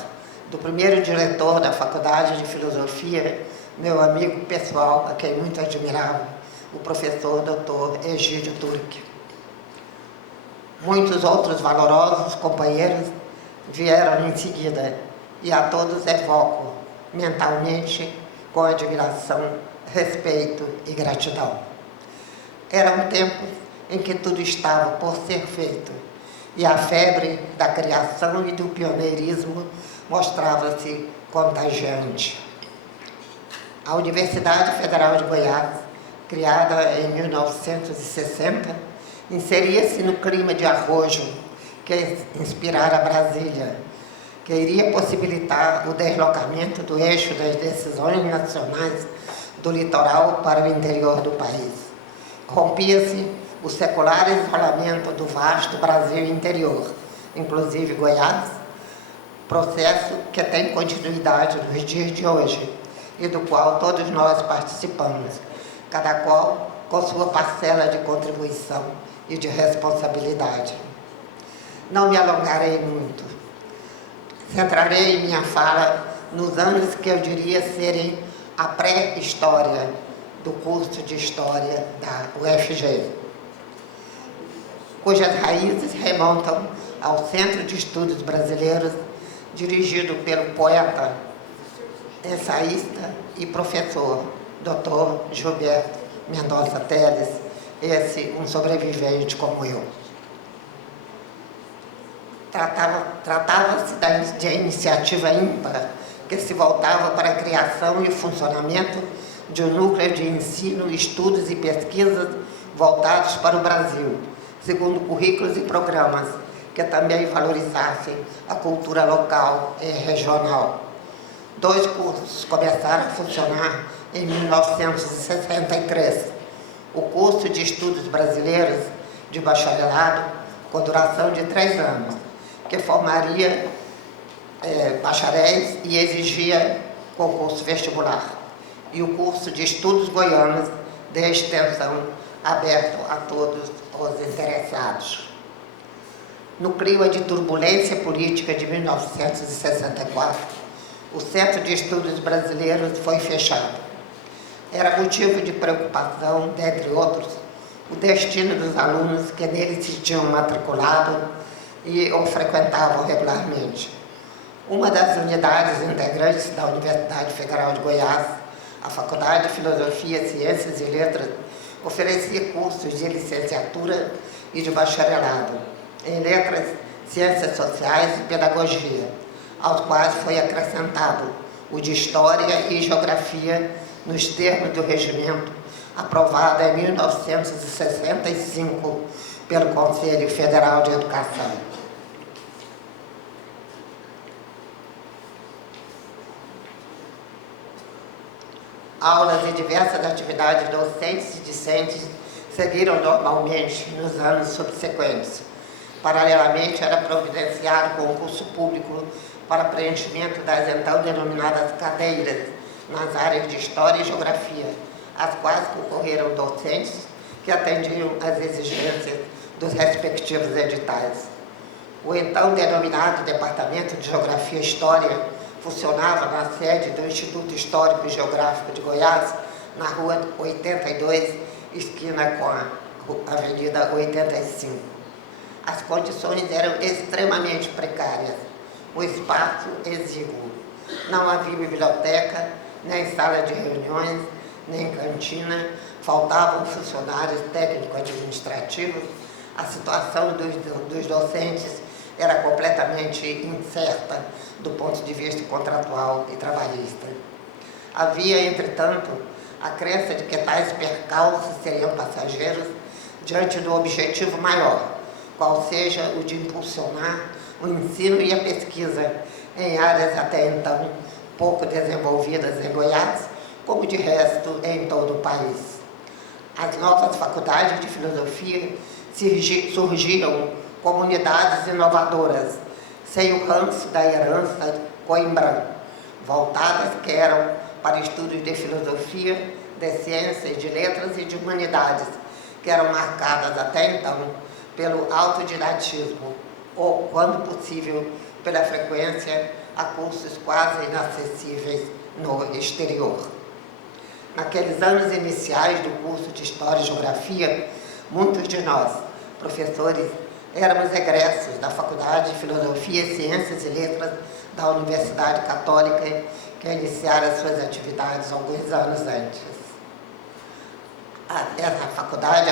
do primeiro diretor da Faculdade de Filosofia, meu amigo pessoal, a quem muito admirava, o professor Dr. Egídio Turque. Muitos outros valorosos companheiros vieram em seguida, e a todos evoco mentalmente, com admiração, respeito e gratidão. Eram tempos em que tudo estava por ser feito, e a febre da criação e do pioneirismo mostrava-se contagiante. A Universidade Federal de Goiás, criada em 1960, inseria-se no clima de arrojo que inspirara Brasília, que iria possibilitar o deslocamento do eixo das decisões nacionais do litoral para o interior do país. Rompia-se o secular isolamento do vasto Brasil interior, inclusive Goiás, processo que tem continuidade nos dias de hoje e do qual todos nós participamos, cada qual com sua parcela de contribuição e de responsabilidade. Não me alongarei muito. Centrarei em minha fala nos anos que eu diria serem a pré-história do curso de História da UFG, cujas raízes remontam ao Centro de Estudos Brasileiros, dirigido pelo poeta, ensaísta e professor, Dr. Gilberto Mendonça Teles, esse um sobrevivente como eu. Tratava-se de iniciativa ímpar que se voltava para a criação e o funcionamento de um núcleo de ensino, estudos e pesquisas voltados para o Brasil, segundo currículos e programas que também valorizassem a cultura local e regional. 2 cursos começaram a funcionar em 1963. O curso de Estudos Brasileiros de bacharelado, com duração de 3 anos, que formaria bacharéis e exigia concurso vestibular. E o curso de Estudos Goianos de extensão, aberto a todos os interessados. No clima de turbulência política de 1964, o Centro de Estudos Brasileiros foi fechado. Era motivo de preocupação, dentre outros, o destino dos alunos que nele se tinham matriculado e o frequentavam regularmente. Uma das unidades integrantes da Universidade Federal de Goiás, a Faculdade de Filosofia, Ciências e Letras, oferecia cursos de licenciatura e de bacharelado em Letras, Ciências Sociais e Pedagogia, aos quais foi acrescentado o de História e Geografia nos termos do regimento aprovado em 1965 pelo Conselho Federal de Educação. Aulas e diversas atividades docentes e discentes seguiram normalmente nos anos subsequentes. Paralelamente, era providenciado concurso público para preenchimento das então denominadas cadeiras nas áreas de História e Geografia, às quais concorreram docentes que atendiam às exigências dos respectivos editais. O então denominado Departamento de Geografia e História funcionava na sede do Instituto Histórico e Geográfico de Goiás, na Rua 82, esquina com a Avenida 85. As condições eram extremamente precárias, o espaço exíguo. Não havia biblioteca, nem sala de reuniões, nem cantina, faltavam funcionários técnico-administrativos, a situação dos docentes era completamente incerta do ponto de vista contratual e trabalhista. Havia, entretanto, a crença de que tais percalços seriam passageiros diante do objetivo maior, qual seja o de impulsionar o ensino e a pesquisa em áreas até então pouco desenvolvidas em Goiás, como de resto em todo o país. As novas faculdades de filosofia surgiram como unidades inovadoras, sem o ranço da herança coimbrã, voltadas que eram para estudos de filosofia, de ciências, de letras e de humanidades, que eram marcadas até então pelo autodidatismo ou, quando possível, pela frequência a cursos quase inacessíveis no exterior. Naqueles anos iniciais do curso de História e Geografia, muitos de nós, professores, éramos egressos da Faculdade de Filosofia, Ciências e Letras da Universidade Católica que iniciara suas atividades alguns anos antes. Essa faculdade,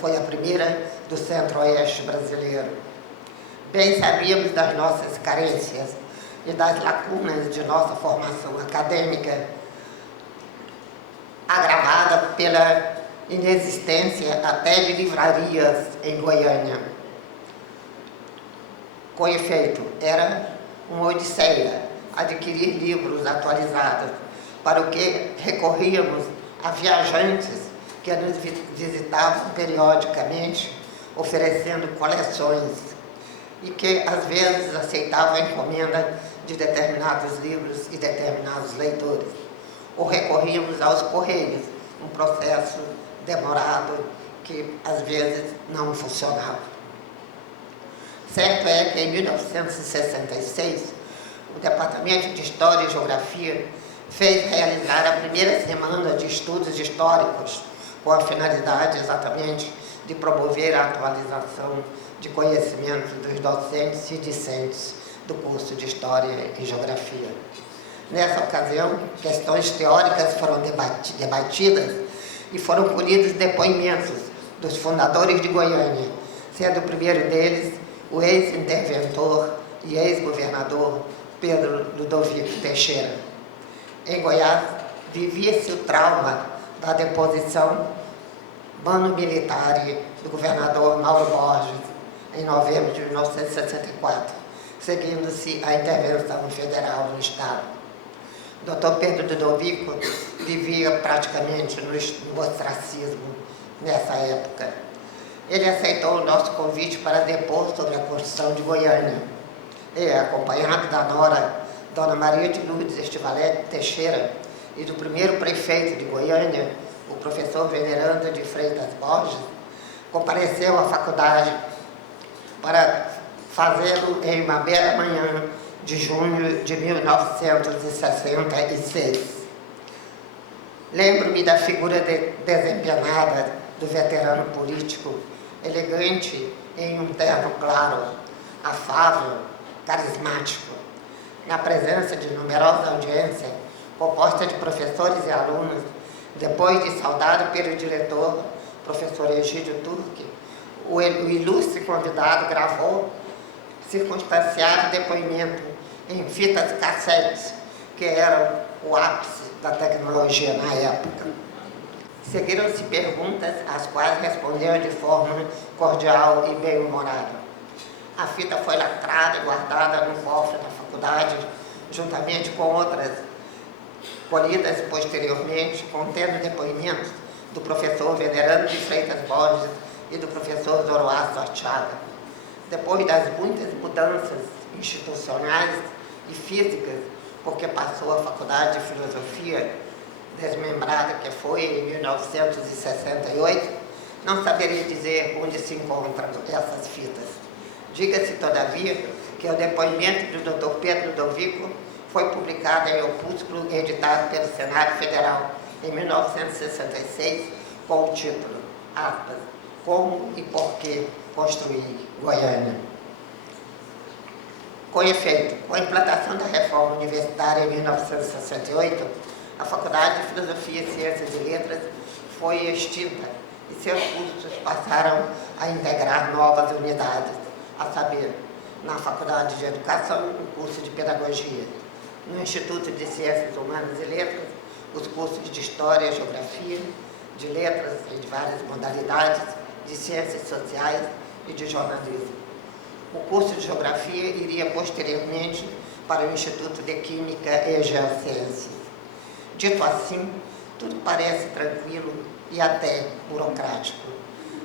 foi a primeira do Centro-Oeste brasileiro. Bem sabíamos das nossas carências e das lacunas de nossa formação acadêmica, agravada pela inexistência até de livrarias em Goiânia. Com efeito, era uma odisseia adquirir livros atualizados, para o que recorríamos a viajantes que nos visitavam periodicamente, oferecendo coleções, e que às vezes aceitavam a encomenda de determinados livros e determinados leitores. Ou recorríamos aos correios, um processo demorado que às vezes não funcionava. Certo é que em 1966, o Departamento de História e Geografia fez realizar a primeira semana de estudos históricos, com a finalidade exatamente de promover a atualização de conhecimentos dos docentes e discentes do curso de História e Geografia. Nessa ocasião, questões teóricas foram debatidas e foram colhidos depoimentos dos fundadores de Goiânia, sendo o primeiro deles o ex-interventor e ex-governador Pedro Ludovico Teixeira. Em Goiás, vivia-se o trauma da deposição mano-militar do governador Mauro Borges, em novembro de 1964, seguindo-se a intervenção federal no Estado. O Dr. Pedro Ludovico vivia praticamente no ostracismo nessa época. Ele aceitou o nosso convite para depor sobre a Constituição de Goiânia, e, acompanhado da nora, Dona Maria de Lourdes Estivalete Teixeira, e do primeiro prefeito de Goiânia, o professor Venerando de Freitas Borges, compareceu à faculdade para fazê-lo em uma bela manhã de junho de 1966. Lembro-me da figura desempenada do veterano político, elegante em um terno claro, afável, carismático, na presença de numerosa audiência, composta de professores e alunos, depois de saudado pelo diretor, professor Egídio Turque, o ilustre convidado gravou circunstanciado depoimento em fitas cassetes, que eram o ápice da tecnologia na época. Seguiram-se perguntas, às quais respondeu de forma cordial e bem-humorada. A fita foi lacrada e guardada no cofre da faculdade, juntamente com outras colhidas posteriormente, contendo depoimentos do professor Venerando de Freitas Borges e do professor Zoroastro Arteaga. Depois das muitas mudanças institucionais e físicas, porque passou a Faculdade de Filosofia, desmembrada que foi em 1968, não saberia dizer onde se encontram essas fitas. Diga-se, todavia, que o depoimento do Dr. Pedro Ludovico foi publicado em opúsculo editado pelo Senado Federal em 1966, com o título, aspas, Como e Por que Construir Goiânia. Com efeito, com a implantação da reforma universitária em 1968, a Faculdade de Filosofia, Ciências e Letras foi extinta e seus cursos passaram a integrar novas unidades, a saber, na Faculdade de Educação, o curso de Pedagogia, no Instituto de Ciências Humanas e Letras, os cursos de História, Geografia, de Letras e de várias modalidades, de Ciências Sociais e de Jornalismo. O curso de Geografia iria posteriormente para o Instituto de Química e Geociências. Dito assim, tudo parece tranquilo e até burocrático.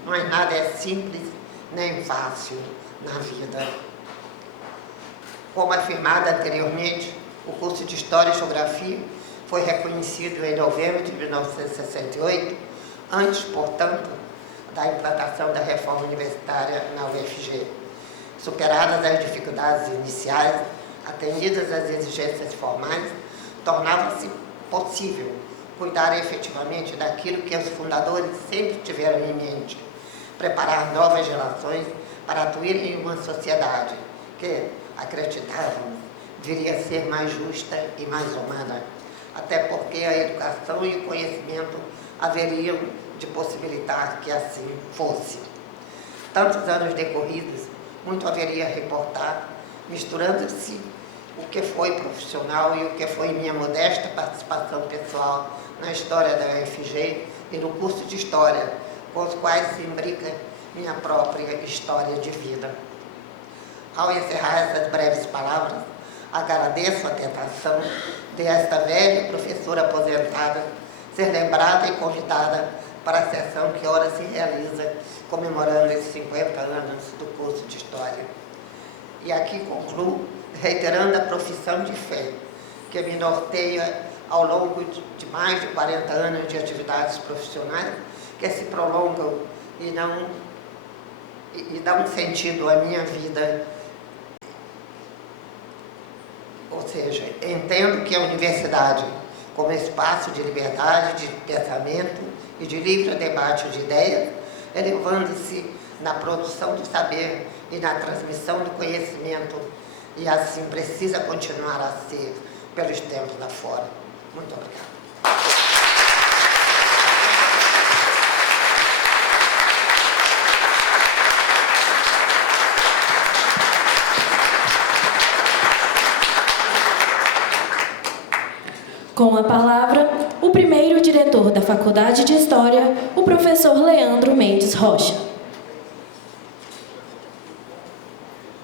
Mas nada é simples nem fácil na vida. Como afirmado anteriormente, o curso de História e Geografia foi reconhecido em novembro de 1968, antes, portanto, da implantação da reforma universitária na UFG. Superadas as dificuldades iniciais, atendidas as exigências formais, tornava-se possível cuidar efetivamente daquilo que os fundadores sempre tiveram em mente, preparar novas gerações para atuar em uma sociedade que, acreditávamos, viria a ser mais justa e mais humana, até porque a educação e o conhecimento haveriam de possibilitar que assim fosse. Tantos anos decorridos, muito haveria a reportar, misturando-se o que foi profissional e o que foi minha modesta participação pessoal na história da UFG e no curso de História, com os quais se imbrica minha própria história de vida. Ao encerrar essas breves palavras, agradeço a tentação de esta velha professora aposentada ser lembrada e convidada para a sessão que ora se realiza comemorando esses 50 anos do curso de História. E aqui concluo reiterando a profissão de fé que me norteia ao longo de mais de 40 anos de atividades profissionais que se prolongam e dão um sentido à minha vida. Ou seja, entendo que a universidade, como espaço de liberdade, de pensamento e de livre debate de ideias, elevando-se na produção do saber e na transmissão do conhecimento, e assim precisa continuar a ser pelos tempos lá fora. Muito obrigada. Com a palavra, o primeiro diretor da Faculdade de História, o professor Leandro Mendes Rocha.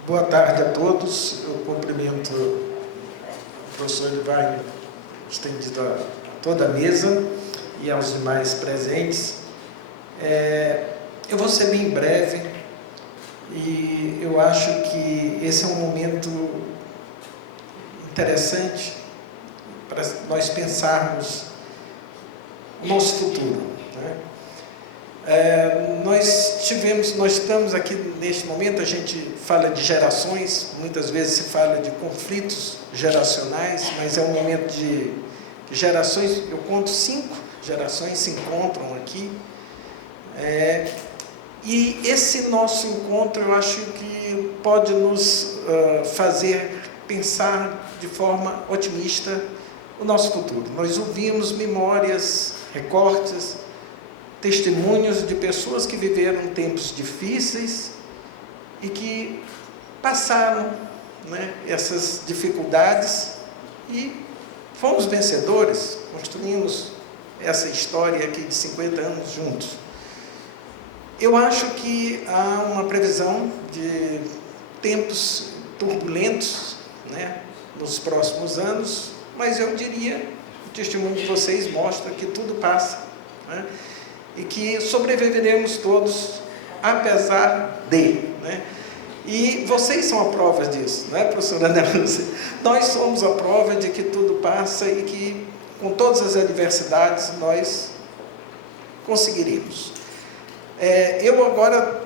Boa tarde a todos. Eu cumprimento o professor Edivar, estendido a toda a mesa e aos demais presentes. Eu vou ser bem breve e eu acho que esse é um momento interessante para nós pensarmos o nosso futuro, né? Nós estamos aqui neste momento, a gente fala de gerações, muitas vezes se fala de conflitos geracionais, mas é um momento de gerações. Eu conto 5 gerações se encontram aqui, e esse nosso encontro eu acho que pode nos fazer pensar de forma otimista o nosso futuro. Nós ouvimos memórias, recortes, testemunhos de pessoas que viveram tempos difíceis e que passaram, né, essas dificuldades e fomos vencedores, construímos essa história aqui de 50 anos juntos. Eu acho que há uma previsão de tempos turbulentos, né, nos próximos anos, mas eu diria, o testemunho de vocês mostra que tudo passa, né, e que sobreviveremos todos, apesar de, né? E vocês são a prova disso, não é, professora Ana Lúcia? Nós somos a prova de que tudo passa e que, com todas as adversidades, nós conseguiremos. Eu agora,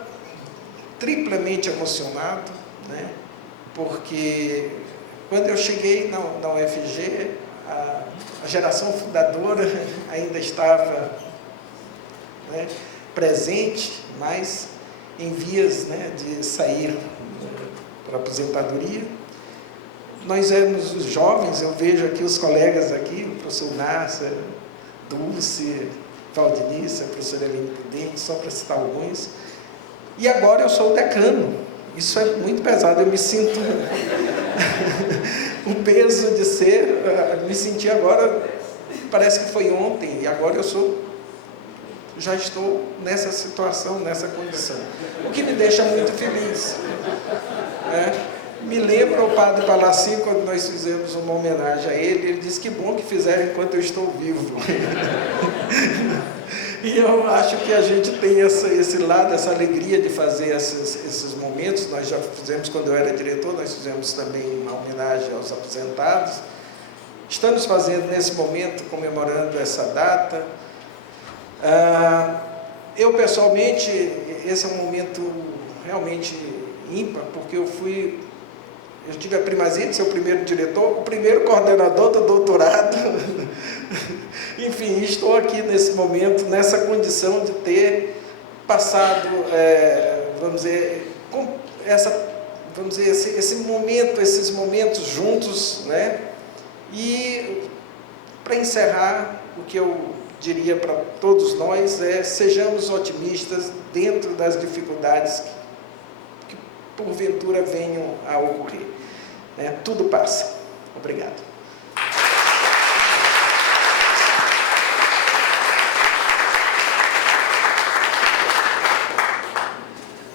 triplamente emocionado, né? Porque quando eu cheguei na UFG, a geração fundadora ainda estava, né, presente, mas em vias, né, de sair para a aposentadoria. Nós éramos os jovens, eu vejo aqui os colegas aqui, o professor Nárcia, Dulce, Valdinice, a professora Helene Prudente, só para citar alguns. E agora eu sou o decano. Isso é muito pesado, eu me sinto o peso de ser, me senti agora, parece que foi ontem, e agora já estou nessa situação, nessa condição. O que me deixa muito feliz. Me lembra o padre Palacim, quando nós fizemos uma homenagem a ele disse que bom que fizeram enquanto eu estou vivo. E eu acho que a gente tem esse lado, essa alegria de fazer esses momentos. Nós já fizemos, quando eu era diretor, nós fizemos também uma homenagem aos aposentados. Estamos fazendo nesse momento, comemorando essa data. Eu pessoalmente, esse é um momento realmente ímpar, porque eu tive a primazia de ser o primeiro diretor, o primeiro coordenador do doutorado. Enfim, estou aqui nesse momento, nessa condição de ter passado, vamos dizer, com essa vamos dizer, esse momento, esses momentos juntos, né? E para encerrar, o que eu diria para todos nós é: sejamos otimistas dentro das dificuldades que porventura venham a ocorrer, né? Tudo passa. Obrigado.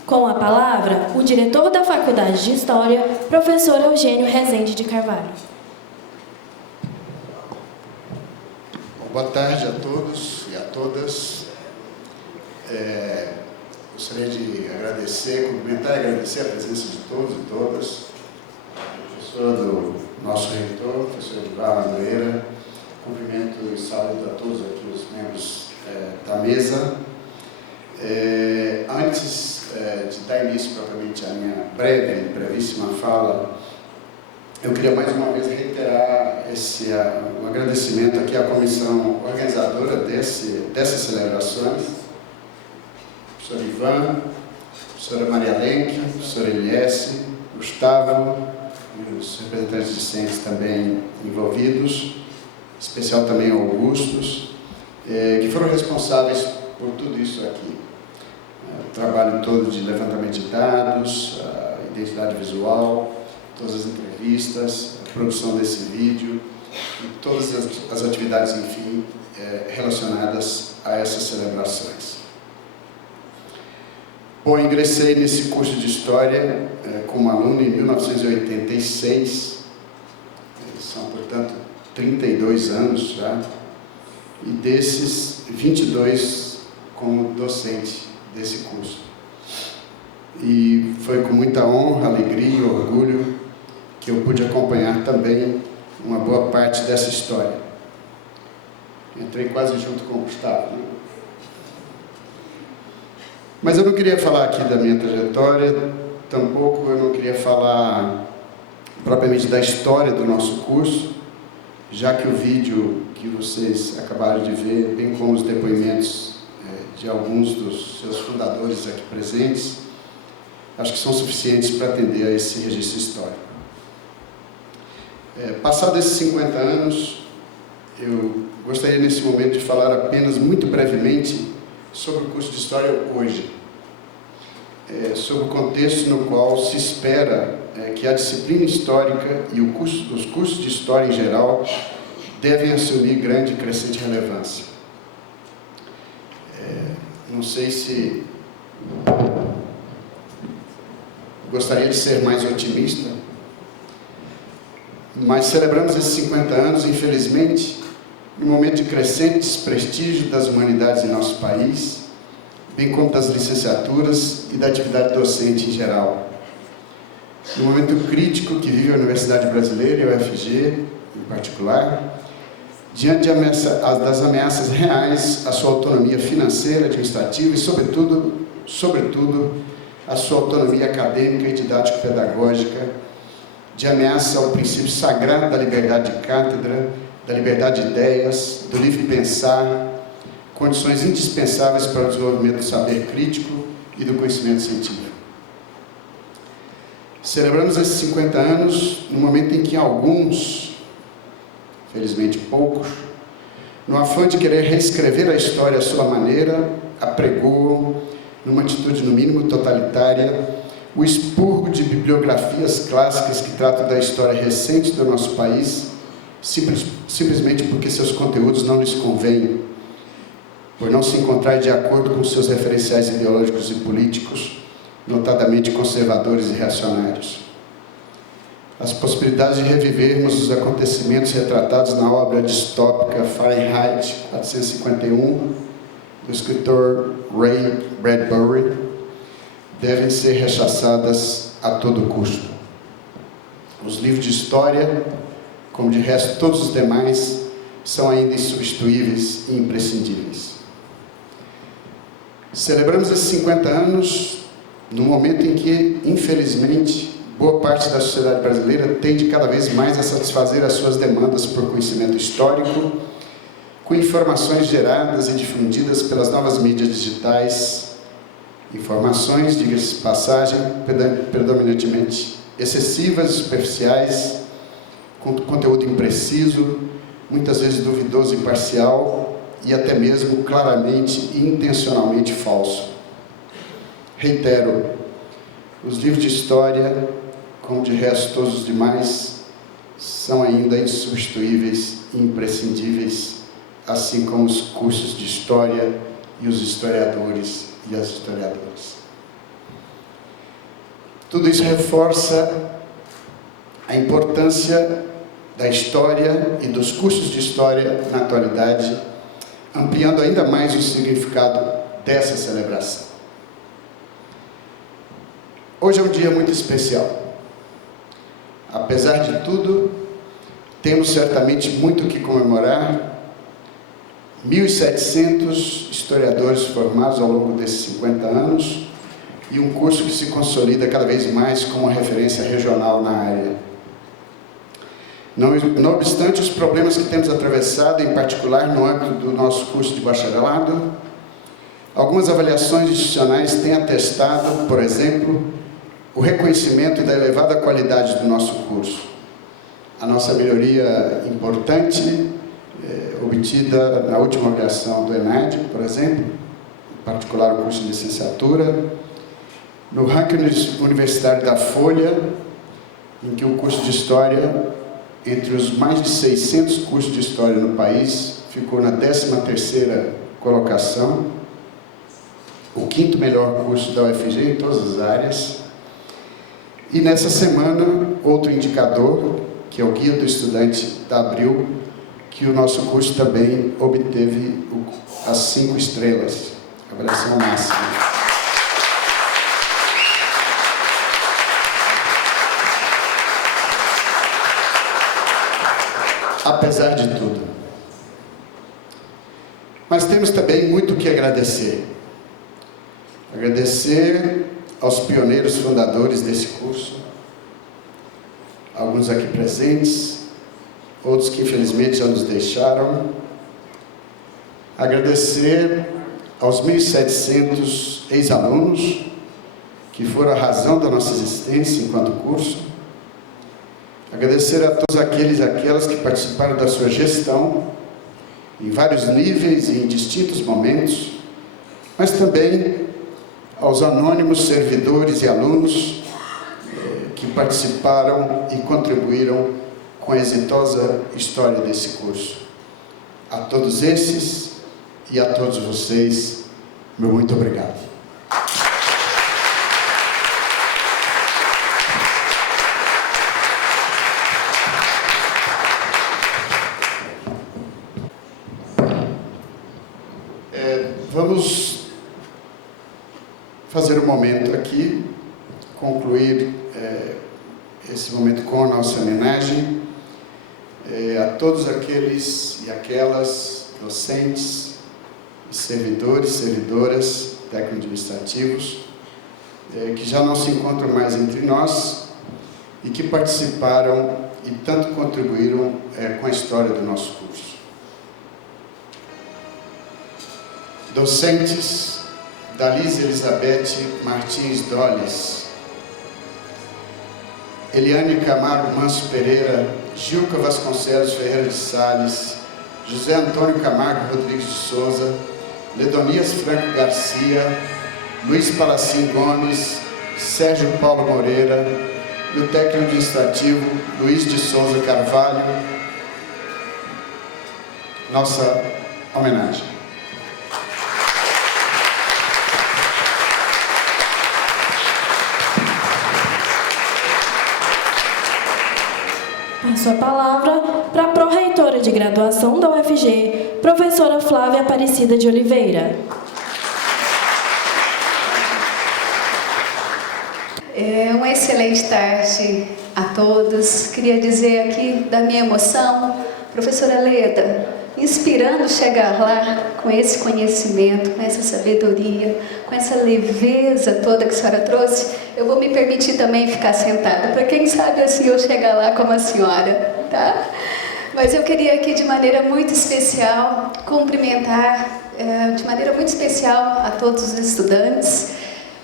Com a palavra, o diretor da Faculdade de História, professor Eugênio Rezende de Carvalho. Boa tarde a todos e a todas. Gostaria de agradecer, cumprimentar e agradecer a presença de todos e todas, professor do nosso reitor, professor Edivar Madureira. Cumprimento e saúdo a todos aqui os membros da mesa. Antes de dar início propriamente à minha brevíssima fala, eu queria mais uma vez reiterar um agradecimento aqui à comissão organizadora dessas celebrações, professor Ivan, professora Maria Lenk, professora Eliesse, Gustavo e os representantes discentes também envolvidos, em especial também Augustos, que foram responsáveis por tudo isso aqui. O trabalho todo de levantamento de dados, a identidade visual, todas as entrevistas, a produção desse vídeo e todas as atividades, enfim, relacionadas a essas celebrações. Bom, ingressei nesse curso de História como aluno em 1986, são, portanto, 32 anos já, e desses 22 como docente desse curso. E foi com muita honra, alegria e orgulho que eu pude acompanhar também uma boa parte dessa história. Entrei quase junto com o Gustavo, né? Mas eu não queria falar aqui da minha trajetória, tampouco eu não queria falar propriamente da história do nosso curso, já que o vídeo que vocês acabaram de ver, bem como os depoimentos de alguns dos seus fundadores aqui presentes, acho que são suficientes para atender a esse registro histórico. Passados esses 50 anos, eu gostaria nesse momento de falar apenas muito brevemente sobre o curso de História hoje, sobre o contexto no qual se espera que a disciplina histórica e os cursos de História em geral devem assumir grande e crescente relevância. Não sei se gostaria de ser mais otimista, mas celebramos esses 50 anos, infelizmente, num momento de crescente desprestígio das humanidades em nosso país, bem como das licenciaturas e da atividade docente em geral. No momento crítico que vive a Universidade Brasileira e a UFG, em particular, diante das ameaças reais à sua autonomia financeira, administrativa e, sobretudo, à sua autonomia acadêmica e didático-pedagógica, de ameaça ao princípio sagrado da liberdade de cátedra, da liberdade de ideias, do livre pensar, condições indispensáveis para o desenvolvimento do saber crítico e do conhecimento científico. Celebramos esses 50 anos no momento em que alguns, felizmente poucos, no afã de querer reescrever a história à sua maneira, apregoam, numa atitude no mínimo totalitária, o expurgo de bibliografias clássicas que tratam da história recente do nosso país, simplesmente porque seus conteúdos não lhes convêm, por não se encontrar de acordo com seus referenciais ideológicos e políticos, notadamente conservadores e reacionários. As possibilidades de revivermos os acontecimentos retratados na obra distópica Fahrenheit 451, do escritor Ray Bradbury, devem ser rechaçadas a todo custo. Os livros de história, como de resto todos os demais, são ainda insubstituíveis e imprescindíveis. Celebramos esses 50 anos no momento em que, infelizmente, boa parte da sociedade brasileira tende cada vez mais a satisfazer as suas demandas por conhecimento histórico, com informações geradas e difundidas pelas novas mídias digitais Informações, diga-se de passagem, predominantemente excessivas, superficiais, com conteúdo impreciso, muitas vezes duvidoso e parcial, e até mesmo claramente e intencionalmente falso. Reitero, os livros de história, como de resto todos os demais, são ainda insubstituíveis e imprescindíveis, assim como os cursos de história e os historiadores e as historiadoras. Tudo isso reforça a importância da história e dos cursos de história na atualidade, ampliando ainda mais o significado dessa celebração. Hoje é um dia muito especial. Apesar de tudo, temos certamente muito o que comemorar. 1.700 historiadores formados ao longo desses 50 anos e um curso que se consolida cada vez mais como uma referência regional na área. Não obstante os problemas que temos atravessado, em particular no âmbito do nosso curso de bacharelado, algumas avaliações institucionais têm atestado, por exemplo, o reconhecimento da elevada qualidade do nosso curso. A nossa melhoria importante, obtida na última avaliação do ENAD, por exemplo, em particular o curso de licenciatura, no ranking universitário da Folha, em que o curso de História, entre os mais de 600 cursos de História no país, ficou na 13ª colocação, o 5º melhor curso da UFG em todas as áreas. E nessa semana, outro indicador, que é o Guia do Estudante da Abril, que o nosso curso também obteve as 5 estrelas, avaliação máxima. Apesar de tudo. Mas temos também muito o que agradecer. Agradecer aos pioneiros fundadores desse curso, alguns aqui presentes, outros que infelizmente já nos deixaram. Agradecer aos 1.700 ex-alunos, que foram a razão da nossa existência enquanto curso. Agradecer a todos aqueles e aquelas que participaram da sua gestão, em vários níveis e em distintos momentos, mas também aos anônimos servidores e alunos que participaram e contribuíram com a exitosa história desse curso. A todos esses e a todos vocês, meu muito obrigado. Vamos fazer um momento aqui, concluir esse momento com a nossa homenagem a todos aqueles e aquelas docentes, servidores, servidoras, técnico-administrativos, que já não se encontram mais entre nós e que participaram e tanto contribuíram com a história do nosso curso. Docentes: Dalise Elizabeth Martins Dolles, Eliane Camargo Manso Pereira, Gilca Vasconcelos Ferreira de Sales, José Antônio Camargo Rodrigues de Souza, Ledonias Franco Garcia, Luiz Palacim Gomes, Sérgio Paulo Moreira, e o técnico administrativo Luiz de Souza Carvalho. Nossa homenagem. Passo a palavra para a pró-reitora de graduação da UFG, professora Flávia Aparecida de Oliveira. Uma excelente tarde a todos. Queria dizer aqui da minha emoção, professora Leda, inspirando chegar lá com esse conhecimento, com essa sabedoria, com essa leveza toda que a senhora trouxe, eu vou me permitir também ficar sentada, para quem sabe assim eu chegar lá como a senhora, tá? Mas eu queria aqui de maneira muito especial cumprimentar, de maneira muito especial a todos os estudantes,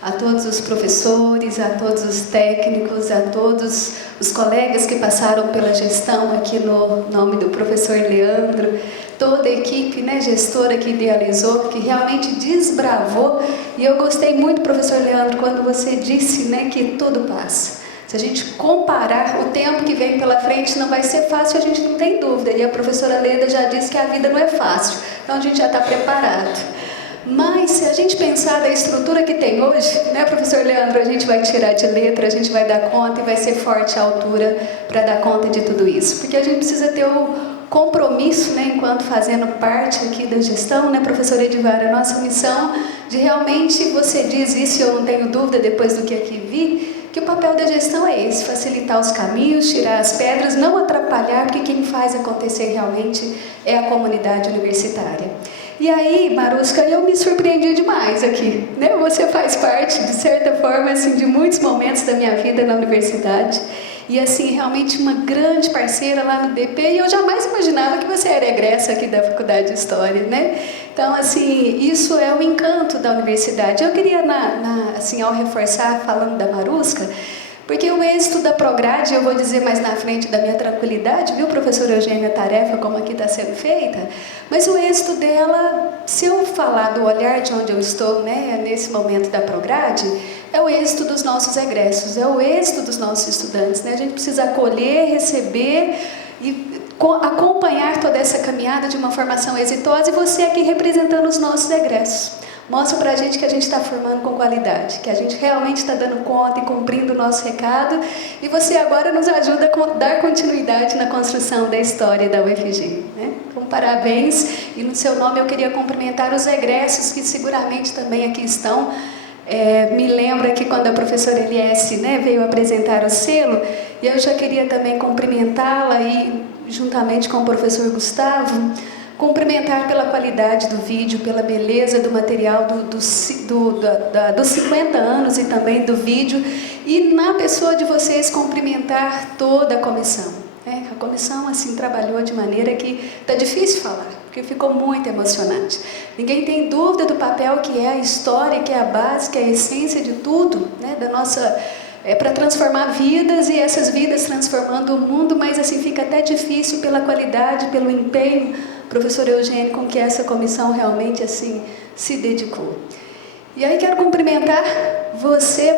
a todos os professores, a todos os técnicos, a todos os colegas que passaram pela gestão aqui no nome do professor Leandro, toda a equipe, né, gestora que idealizou, que realmente desbravou. E eu gostei muito, professor Leandro, quando você disse, né, que tudo passa. Se a gente comparar o tempo que vem pela frente, não vai ser fácil, a gente não tem dúvida. E a professora Leda já disse que a vida não é fácil, então a gente já está preparado. Mas se a gente pensar da estrutura que tem hoje, né, professor Leandro, a gente vai tirar de letra, a gente vai dar conta e vai ser forte à altura para dar conta de tudo isso. Porque a gente precisa ter o compromisso, né, enquanto fazendo parte aqui da gestão, né, professora Edivar, a nossa missão de realmente, você diz isso e eu não tenho dúvida depois do que aqui vi, que o papel da gestão é esse, facilitar os caminhos, tirar as pedras, não atrapalhar, porque quem faz acontecer realmente é a comunidade universitária. E aí, Marusca, eu me surpreendi demais aqui, né? Você faz parte, de certa forma, assim, de muitos momentos da minha vida na universidade. E, assim, realmente uma grande parceira lá no DP. E eu jamais imaginava que você era egressa aqui da Faculdade de História, né? Então, assim, isso é o encanto da universidade. Eu queria, assim, ao reforçar, falando da Marusca, porque o êxito da Prograde, eu vou dizer mais na frente da minha tranquilidade, viu, professora Eugênia, a tarefa como aqui está sendo feita, mas o êxito dela, se eu falar do olhar de onde eu estou, né, nesse momento da Prograde, é o êxito dos nossos egressos, é o êxito dos nossos estudantes, né? A gente precisa acolher, receber e acompanhar toda essa caminhada de uma formação exitosa, e você aqui representando os nossos egressos. Mostra pra gente que a gente está formando com qualidade, que a gente realmente está dando conta e cumprindo o nosso recado, e você agora nos ajuda a dar continuidade na construção da história da UFG, né? Então, parabéns, e no seu nome eu queria cumprimentar os egressos que seguramente também aqui estão. Me lembra que quando a professora Eliesse, né, veio apresentar o selo, e eu já queria também cumprimentá-la e, juntamente com o professor Gustavo, cumprimentar pela qualidade do vídeo, pela beleza do material dos 50 anos e também do vídeo, e na pessoa de vocês cumprimentar toda a comissão. A comissão assim trabalhou de maneira que está difícil falar, porque ficou muito emocionante. Ninguém tem dúvida do papel que é a história, que é a base, que é a essência de tudo, né, da nossa... para transformar vidas, e essas vidas transformando o mundo, mas assim fica até difícil pela qualidade, pelo empenho, professor Eugênio, com que essa comissão realmente assim se dedicou. E aí quero cumprimentar você,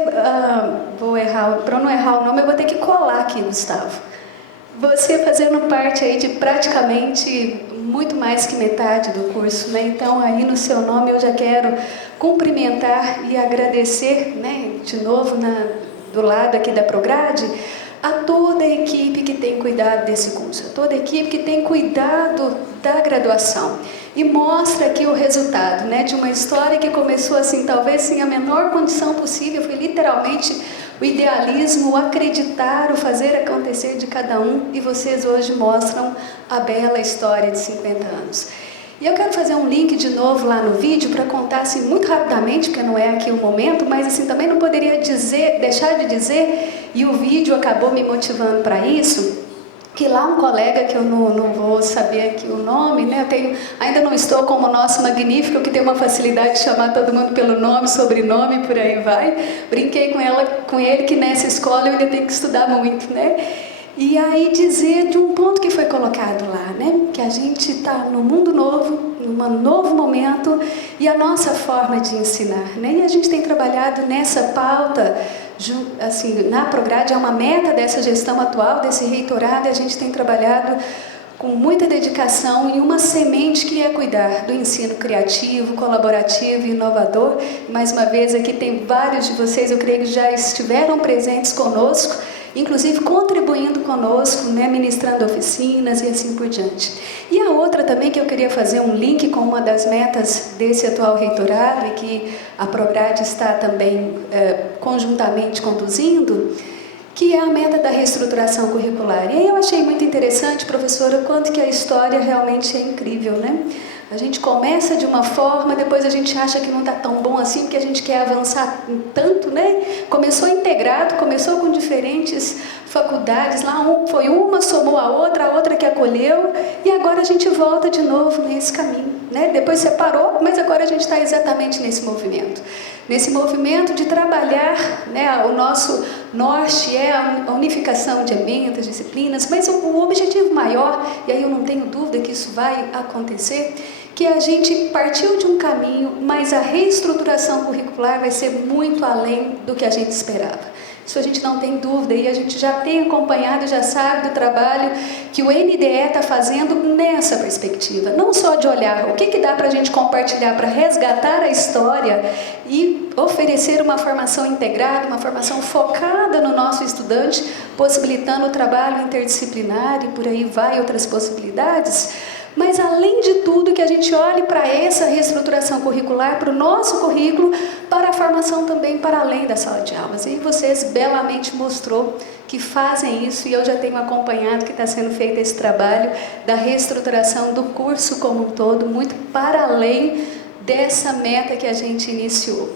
para não errar o nome, eu vou ter que colar aqui, Gustavo. Você fazendo parte aí de praticamente muito mais que metade do curso, né? Então aí no seu nome eu já quero cumprimentar e agradecer, né, de novo do lado aqui da Prograde, a toda a equipe que tem cuidado desse curso, a toda a equipe que tem cuidado da graduação. E mostra aqui o resultado, né, de uma história que começou assim, talvez sem a menor condição possível, foi literalmente o idealismo, o acreditar, o fazer acontecer de cada um, e vocês hoje mostram a bela história de 50 anos. E eu quero fazer um link de novo lá no vídeo para contar assim muito rapidamente, porque não é aqui o momento, mas assim também não poderia deixar de dizer, e o vídeo acabou me motivando para isso, que lá um colega, que eu não vou saber aqui o nome, né? Ainda não estou como o nosso magnífico, que tem uma facilidade de chamar todo mundo pelo nome, sobrenome, por aí vai. Brinquei com ele que nessa escola eu ainda tenho que estudar muito, né? E aí dizer de um ponto que foi colocado lá, né? Que a gente está num mundo novo, num novo momento, e a nossa forma de ensinar, né? E a gente tem trabalhado nessa pauta, assim, na Prograde, é uma meta dessa gestão atual, desse reitorado, e a gente tem trabalhado com muita dedicação em uma semente que é cuidar do ensino criativo, colaborativo e inovador. Mais uma vez, aqui tem vários de vocês, eu creio que já estiveram presentes conosco, inclusive contribuindo conosco, né, ministrando oficinas e assim por diante. E a outra também que eu queria fazer um link com uma das metas desse atual reitorado, e que a Prograde está também conjuntamente conduzindo, que é a meta da reestruturação curricular. E aí eu achei muito interessante, professora, quanto que a história realmente é incrível, né? A gente começa de uma forma, depois a gente acha que não está tão bom assim, porque a gente quer avançar tanto, né? Começou integrado, começou com diferentes faculdades, lá foi uma, somou a outra que acolheu, e agora a gente volta de novo nesse caminho, né? Depois separou, mas agora a gente está exatamente nesse movimento. nesse movimento de trabalhar, né, o nosso norte é a unificação de emendas, disciplinas, mas o objetivo maior, e aí eu não tenho dúvida que isso vai acontecer, que a gente partiu de um caminho, mas a reestruturação curricular vai ser muito além do que a gente esperava. Isso a gente não tem dúvida, e a gente já tem acompanhado, já sabe do trabalho que o NDE está fazendo nessa perspectiva. Não só de olhar o que dá para a gente compartilhar para resgatar a história e oferecer uma formação integrada, uma formação focada no nosso estudante, possibilitando o trabalho interdisciplinar e por aí vai outras possibilidades. Mas, além de tudo, que a gente olhe para essa reestruturação curricular, para o nosso currículo, para a formação também para além da sala de aulas. E vocês belamente mostrou que fazem isso, e eu já tenho acompanhado que está sendo feito esse trabalho da reestruturação do curso como um todo, muito para além dessa meta que a gente iniciou.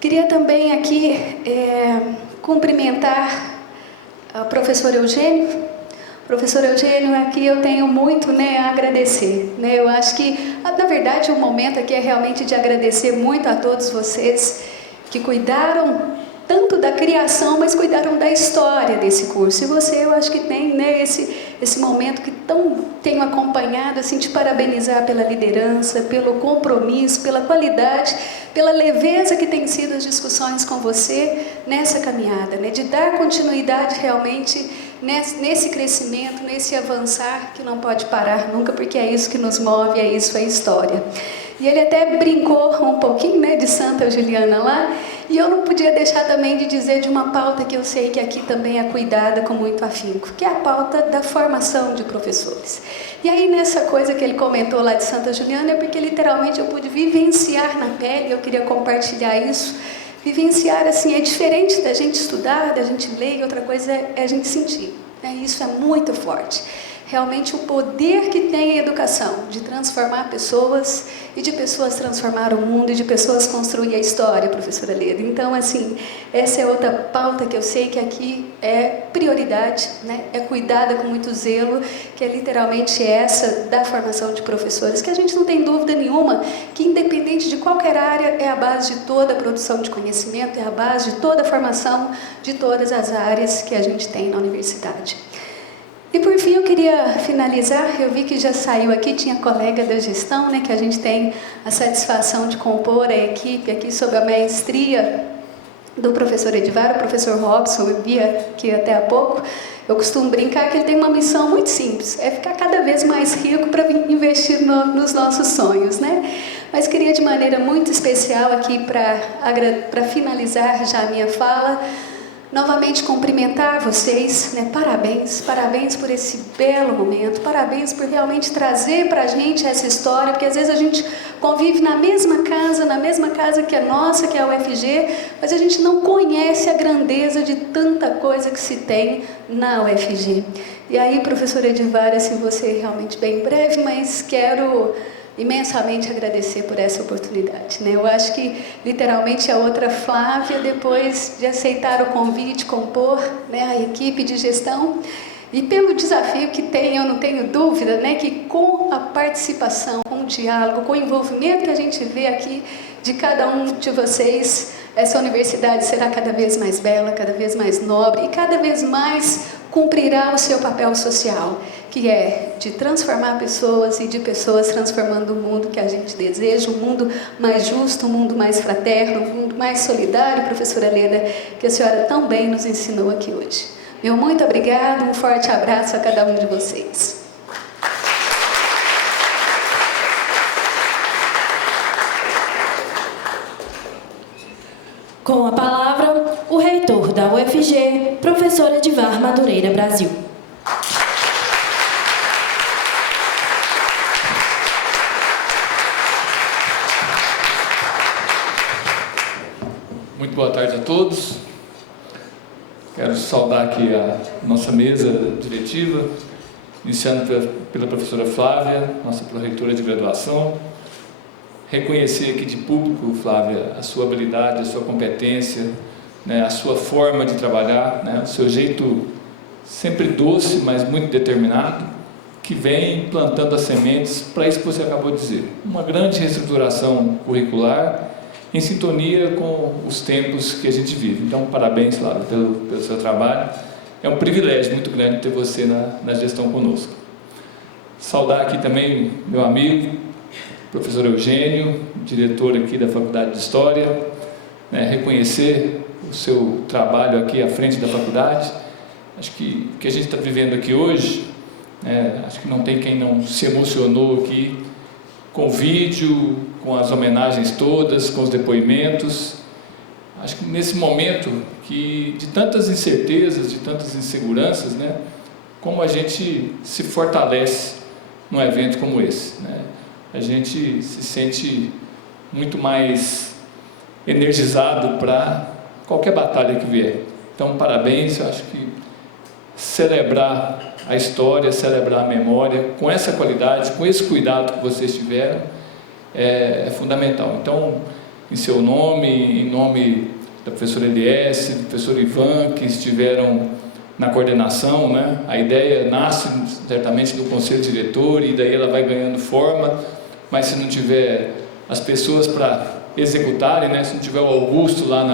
Queria também aqui cumprimentar a professora Eugênio. Professor Eugênio, aqui eu tenho muito, a agradecer. Eu acho que, na verdade, o momento aqui é realmente de agradecer muito a todos vocês que cuidaram tanto da criação, mas cuidaram da história desse curso. E você, eu acho que tem esse momento que tenho acompanhado, assim, te parabenizar pela liderança, pelo compromisso, pela qualidade, pela leveza que tem sido as discussões com você nessa caminhada, de dar continuidade realmente nesse crescimento, nesse avançar que não pode parar nunca, porque é isso que nos move, é isso, é história. E ele até brincou um pouquinho, de Santa Juliana lá, e eu não podia deixar também de dizer de uma pauta que eu sei que aqui também é cuidada com muito afinco, que é a pauta da formação de professores. E aí nessa coisa que ele comentou lá de Santa Juliana, é porque literalmente eu pude vivenciar na pele, eu queria compartilhar isso. Vivenciar, assim, é diferente da gente estudar, da gente ler, e outra coisa é a gente sentir. Isso é muito forte. Realmente o poder que tem a educação de transformar pessoas e de pessoas transformar o mundo e de pessoas construir a história, professora Leda. Então, assim, essa é outra pauta que eu sei que aqui é prioridade, é cuidada com muito zelo, que é literalmente essa da formação de professores, que a gente não tem dúvida nenhuma que, independente de qualquer área, é a base de toda a produção de conhecimento, é a base de toda a formação de todas as áreas que a gente tem na universidade. E por fim eu queria finalizar, eu vi que já saiu aqui, tinha colega da gestão, que a gente tem a satisfação de compor a equipe aqui sob a maestria do professor Edivar, o professor Robson, eu vi aqui até há pouco. Eu costumo brincar que ele tem uma missão muito simples, é ficar cada vez mais rico para investir nos nossos sonhos, Mas queria de maneira muito especial aqui para finalizar já a minha fala, novamente cumprimentar vocês, parabéns por esse belo momento, parabéns por realmente trazer para a gente essa história, porque às vezes a gente convive na mesma casa que a nossa, que é a UFG, mas a gente não conhece a grandeza de tanta coisa que se tem na UFG. E aí, professor Edivar, assim, você realmente bem breve, mas quero imensamente agradecer por essa oportunidade. Eu acho que, literalmente, a outra Flávia, depois de aceitar o convite, compor a equipe de gestão, e pelo desafio que tem, eu não tenho dúvida, que com a participação, com o diálogo, com o envolvimento que a gente vê aqui de cada um de vocês, essa universidade será cada vez mais bela, cada vez mais nobre e cada vez mais cumprirá o seu papel social, que é de transformar pessoas e de pessoas transformando o mundo que a gente deseja, um mundo mais justo, um mundo mais fraterno, um mundo mais solidário, professora Leda, que a senhora tão bem nos ensinou aqui hoje. Meu muito obrigado, um forte abraço a cada um de vocês. Com a palavra, o reitor da UFG, professor Edivar Madureira Brasil. Muito boa tarde a todos. Quero saudar aqui a nossa mesa diretiva, iniciando pela professora Flávia, nossa proreitora de graduação. Reconhecer aqui de público, Flávia, a sua habilidade, a sua competência, a sua forma de trabalhar, o seu jeito sempre doce, mas muito determinado, que vem plantando as sementes para isso que você acabou de dizer. Uma grande reestruturação curricular em sintonia com os tempos que a gente vive. Então, parabéns, Flávia, pelo seu trabalho. É um privilégio muito grande ter você na gestão conosco. Saudar aqui também meu amigo, professor Eugênio, diretor aqui da Faculdade de História, né, reconhecer o seu trabalho aqui à frente da faculdade. Acho que o que a gente está vivendo aqui hoje, acho que não tem quem não se emocionou aqui com o vídeo, com as homenagens todas, com os depoimentos. Acho que nesse momento que de tantas incertezas, de tantas inseguranças, né, como a gente se fortalece num evento como esse, né? A gente se sente muito mais energizado para qualquer batalha que vier. Então, parabéns. Eu acho que celebrar a história, celebrar a memória com essa qualidade, com esse cuidado que vocês tiveram, é fundamental. Então, em seu nome, em nome da professora Eliesse, do professor Ivan, que estiveram na coordenação, né? A ideia nasce certamente do conselho diretor e daí ela vai ganhando forma, mas se não tiver as pessoas para executarem, né? Se não tiver o Augusto lá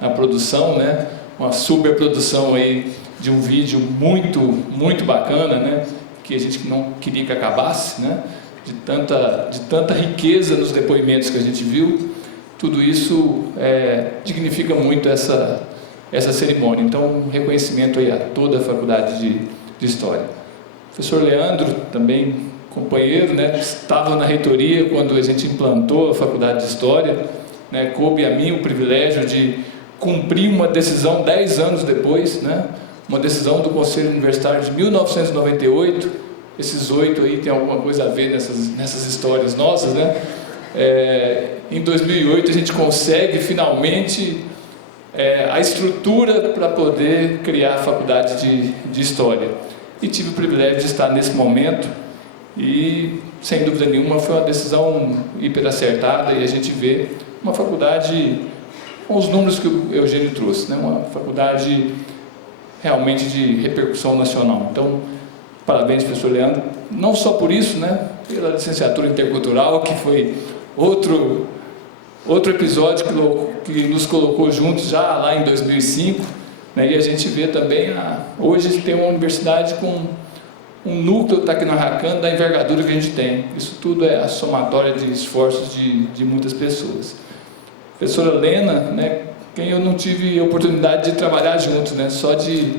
na produção, né? Uma super produção aí de um vídeo muito bacana, né? Que a gente não queria que acabasse, né? De tanta riqueza nos depoimentos que a gente viu, tudo isso dignifica muito essa cerimônia. Então, um reconhecimento aí a toda a Faculdade de História. O professor Leandro, também companheiro, né? Estava na reitoria quando a gente implantou a Faculdade de História, né? Coube a mim o privilégio de cumprir uma decisão 10 anos depois, né? Uma decisão do Conselho Universitário de 1998, esses 8 aí tem alguma coisa a ver nessas histórias nossas, né? Em 2008 a gente consegue finalmente a estrutura para poder criar a Faculdade de História. E tive o privilégio de estar nesse momento e, sem dúvida nenhuma, foi uma decisão hiper acertada e a gente vê uma faculdade com os números que o Eugênio trouxe, né? Uma faculdade realmente de repercussão nacional. Então, parabéns, professor Leandro, não só por isso, né? Pela licenciatura intercultural, que foi outro episódio que nos colocou juntos já lá em 2005, né? E a gente vê também, hoje tem uma universidade com um núcleo taquinarracano da envergadura que a gente tem. Isso tudo é a somatória de esforços de muitas pessoas. A professora Lena, né? Quem eu não tive a oportunidade de trabalhar juntos, né? Só de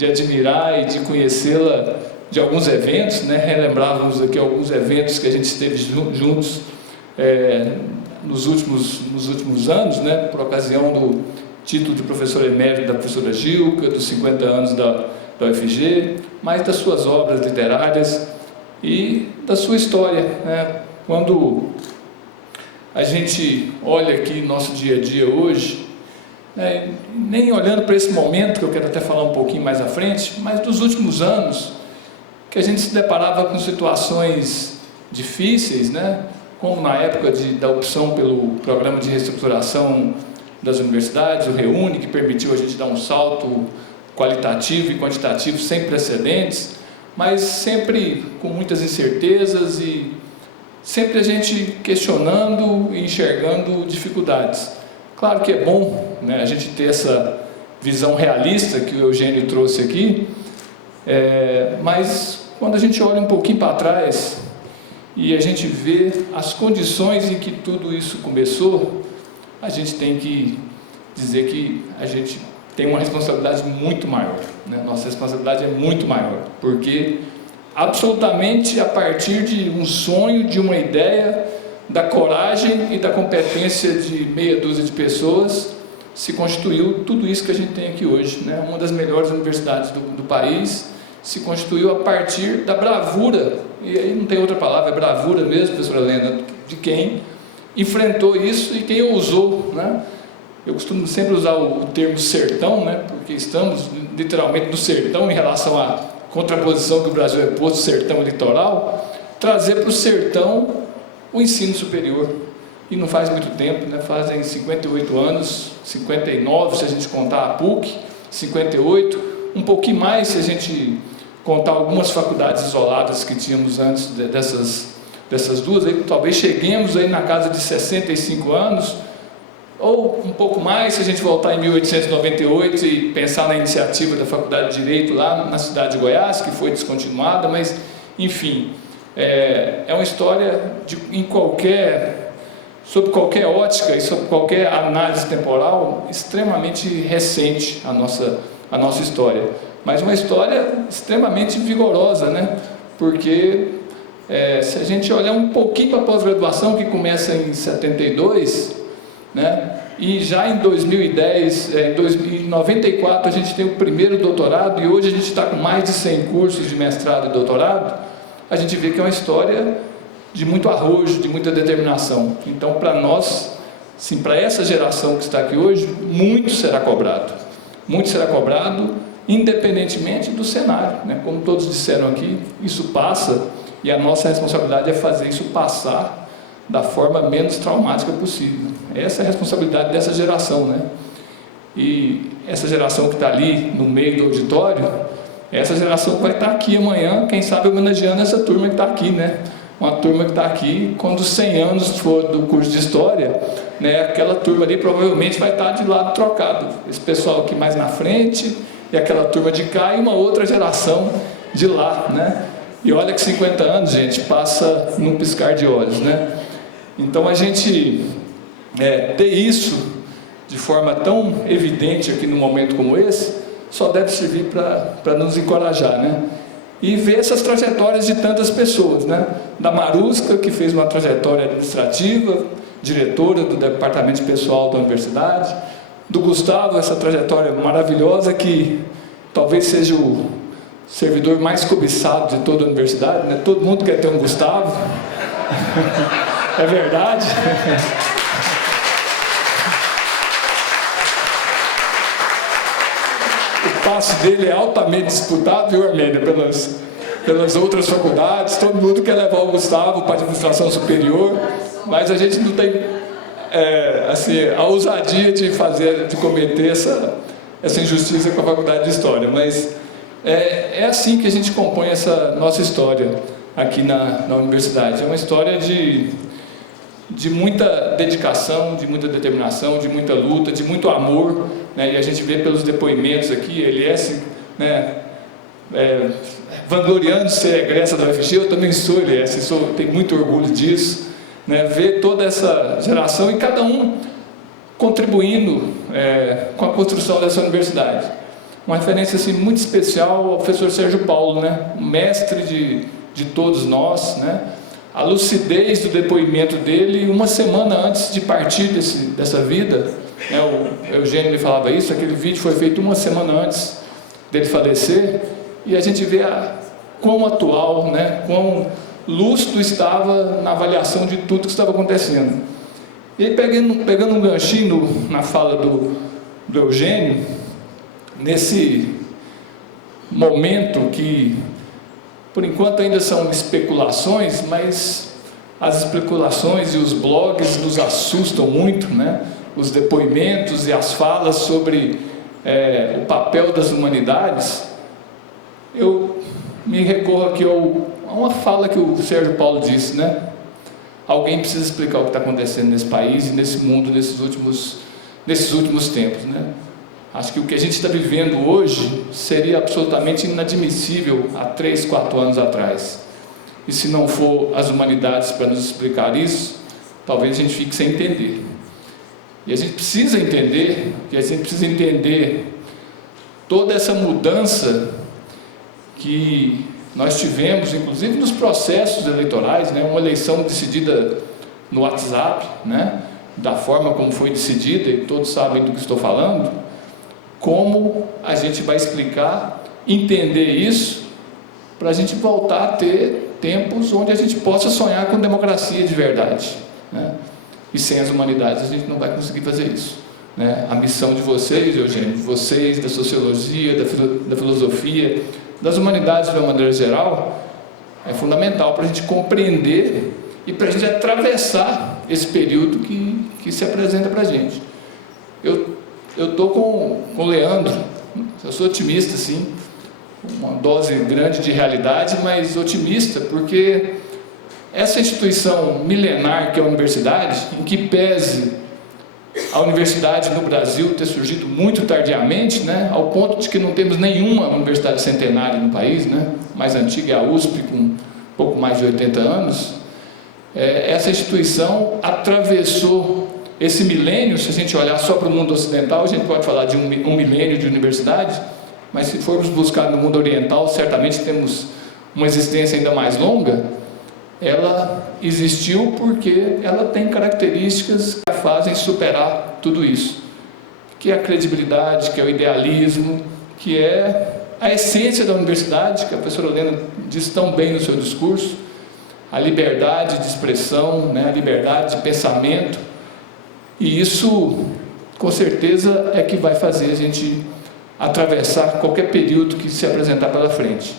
admirar e de conhecê-la de alguns eventos, né? Relembrávamos aqui alguns eventos que a gente esteve juntos nos últimos anos, né? Por ocasião do título de professor emérito da professora Gilca, dos 50 anos da UFG, mas das suas obras literárias e da sua história, né? Quando a gente olha aqui nosso dia a dia hoje, nem olhando para esse momento, que eu quero até falar um pouquinho mais à frente, mas dos últimos anos, que a gente se deparava com situações difíceis, né? Como na época da opção pelo programa de reestruturação das universidades, o REUNE, que permitiu a gente dar um salto qualitativo e quantitativo sem precedentes, mas sempre com muitas incertezas e sempre a gente questionando e enxergando dificuldades. Claro que é bom, né, a gente ter essa visão realista que o Eugênio trouxe aqui, mas quando a gente olha um pouquinho para trás e a gente vê as condições em que tudo isso começou, a gente tem que dizer que a gente tem uma responsabilidade muito maior, né? Nossa responsabilidade é muito maior, porque absolutamente a partir de um sonho, de uma ideia, da coragem e da competência de meia dúzia de pessoas, se constituiu tudo isso que a gente tem aqui hoje, né? Uma das melhores universidades do país se constituiu a partir da bravura, e aí não tem outra palavra, é bravura mesmo, professora Helena, de quem enfrentou isso e quem ousou, né? Eu costumo sempre usar o termo sertão, né? Porque estamos literalmente no sertão em relação à contraposição que o Brasil é posto, sertão e litoral, trazer para o sertão o ensino superior. E não faz muito tempo, né? Fazem 58 anos, 59 se a gente contar a PUC, 58, um pouquinho mais se a gente contar algumas faculdades isoladas que tínhamos antes dessas duas, aí, talvez cheguemos aí na casa de 65 anos, ou um pouco mais, se a gente voltar em 1898 e pensar na iniciativa da Faculdade de Direito lá na cidade de Goiás, que foi descontinuada, mas, enfim, é uma história sob qualquer ótica e sob qualquer análise temporal, extremamente recente a nossa história. Mas uma história extremamente vigorosa, né? Porque se a gente olhar um pouquinho para a pós-graduação, que começa em 72, né? E já em 2010, em 1994, a gente tem o primeiro doutorado, e hoje a gente está com mais de 100 cursos de mestrado e doutorado. A gente vê que é uma história de muito arrojo, de muita determinação. Então, para nós, sim, para essa geração que está aqui hoje, muito será cobrado. Muito será cobrado, independentemente do cenário, né? Como todos disseram aqui, isso passa, e a nossa responsabilidade é fazer isso passar da forma menos traumática possível. Essa é a responsabilidade dessa geração, né? E essa geração que está ali no meio do auditório, essa geração vai estar aqui amanhã, quem sabe homenageando essa turma que está aqui, né? Uma turma que está aqui, quando os 100 anos for do curso de História, né, aquela turma ali provavelmente vai estar de lado trocado. Esse pessoal aqui mais na frente, e aquela turma de cá, e uma outra geração de lá, né? E olha que 50 anos, gente, passa num piscar de olhos, né? Então a gente ter isso de forma tão evidente aqui num momento como esse, só deve servir para nos encorajar, né? E ver essas trajetórias de tantas pessoas, né? Da Marusca, que fez uma trajetória administrativa, diretora do departamento de pessoal da universidade, do Gustavo, essa trajetória maravilhosa, que talvez seja o servidor mais cobiçado de toda a universidade, né? Todo mundo quer ter um Gustavo. É verdade. O passe dele é altamente disputado, viu, Armênia, pelas outras faculdades. Todo mundo quer levar o Gustavo para a administração superior, mas a gente não tem assim, a ousadia de cometer essa injustiça com a Faculdade de História. Mas é assim que a gente compõe essa nossa história aqui na universidade. É uma história de muita dedicação, de muita determinação, de muita luta, de muito amor, né? E a gente vê pelos depoimentos aqui, Eliesse, né, vangloriando ser egressa da UFG, eu também sou Eliesse, tenho muito orgulho disso, né? Ver toda essa geração e cada um contribuindo com a construção dessa universidade. Uma referência assim, muito especial ao professor Sérgio Paulo, né? Um mestre de todos nós, né? A lucidez do depoimento dele, uma semana antes de partir dessa vida, né? O Eugênio me falava isso, aquele vídeo foi feito uma semana antes dele falecer, e a gente vê quão atual, né? Quão lúcido estava na avaliação de tudo que estava acontecendo. E aí, pegando um ganchinho na fala do Eugênio, nesse momento que, por enquanto, ainda são especulações, mas as especulações e os blogs nos assustam muito, né? Os depoimentos e as falas sobre o papel das humanidades. Eu me recorro aqui a uma fala que o Sérgio Paulo disse, né? Alguém precisa explicar o que está acontecendo nesse país e nesse mundo nesses últimos tempos, né? Acho que o que a gente está vivendo hoje seria absolutamente inadmissível há 3, 4 anos atrás. E se não for as humanidades para nos explicar isso, talvez a gente fique sem entender. E a gente precisa entender, toda essa mudança que nós tivemos, inclusive nos processos eleitorais, né? Uma eleição decidida no WhatsApp, né? Da forma como foi decidida, e todos sabem do que estou falando. Como a gente vai explicar, entender isso, para a gente voltar a ter tempos onde a gente possa sonhar com democracia de verdade, né? E sem as humanidades a gente não vai conseguir fazer isso, né? A missão de vocês, Eugênio, de vocês, da sociologia, da filosofia, das humanidades de uma maneira geral, é fundamental para a gente compreender e para a gente atravessar esse período que se apresenta para a gente. Eu estou com o Leandro, eu sou otimista, sim, uma dose grande de realidade, mas otimista, porque essa instituição milenar que é a universidade, em que pese a universidade no Brasil ter surgido muito tardiamente, né, ao ponto de que não temos nenhuma universidade centenária no país, né, mais antiga é a USP, com pouco mais de 80 anos. Essa instituição atravessou esse milênio. Se a gente olhar só para o mundo ocidental, a gente pode falar de um milênio de universidade, mas se formos buscar no mundo oriental, certamente temos uma existência ainda mais longa. Ela existiu porque ela tem características que a fazem superar tudo isso, que é a credibilidade, que é o idealismo, que é a essência da universidade, que a professora Helena disse tão bem no seu discurso, a liberdade de expressão, né, a liberdade de pensamento, e isso, com certeza, é que vai fazer a gente atravessar qualquer período que se apresentar pela frente.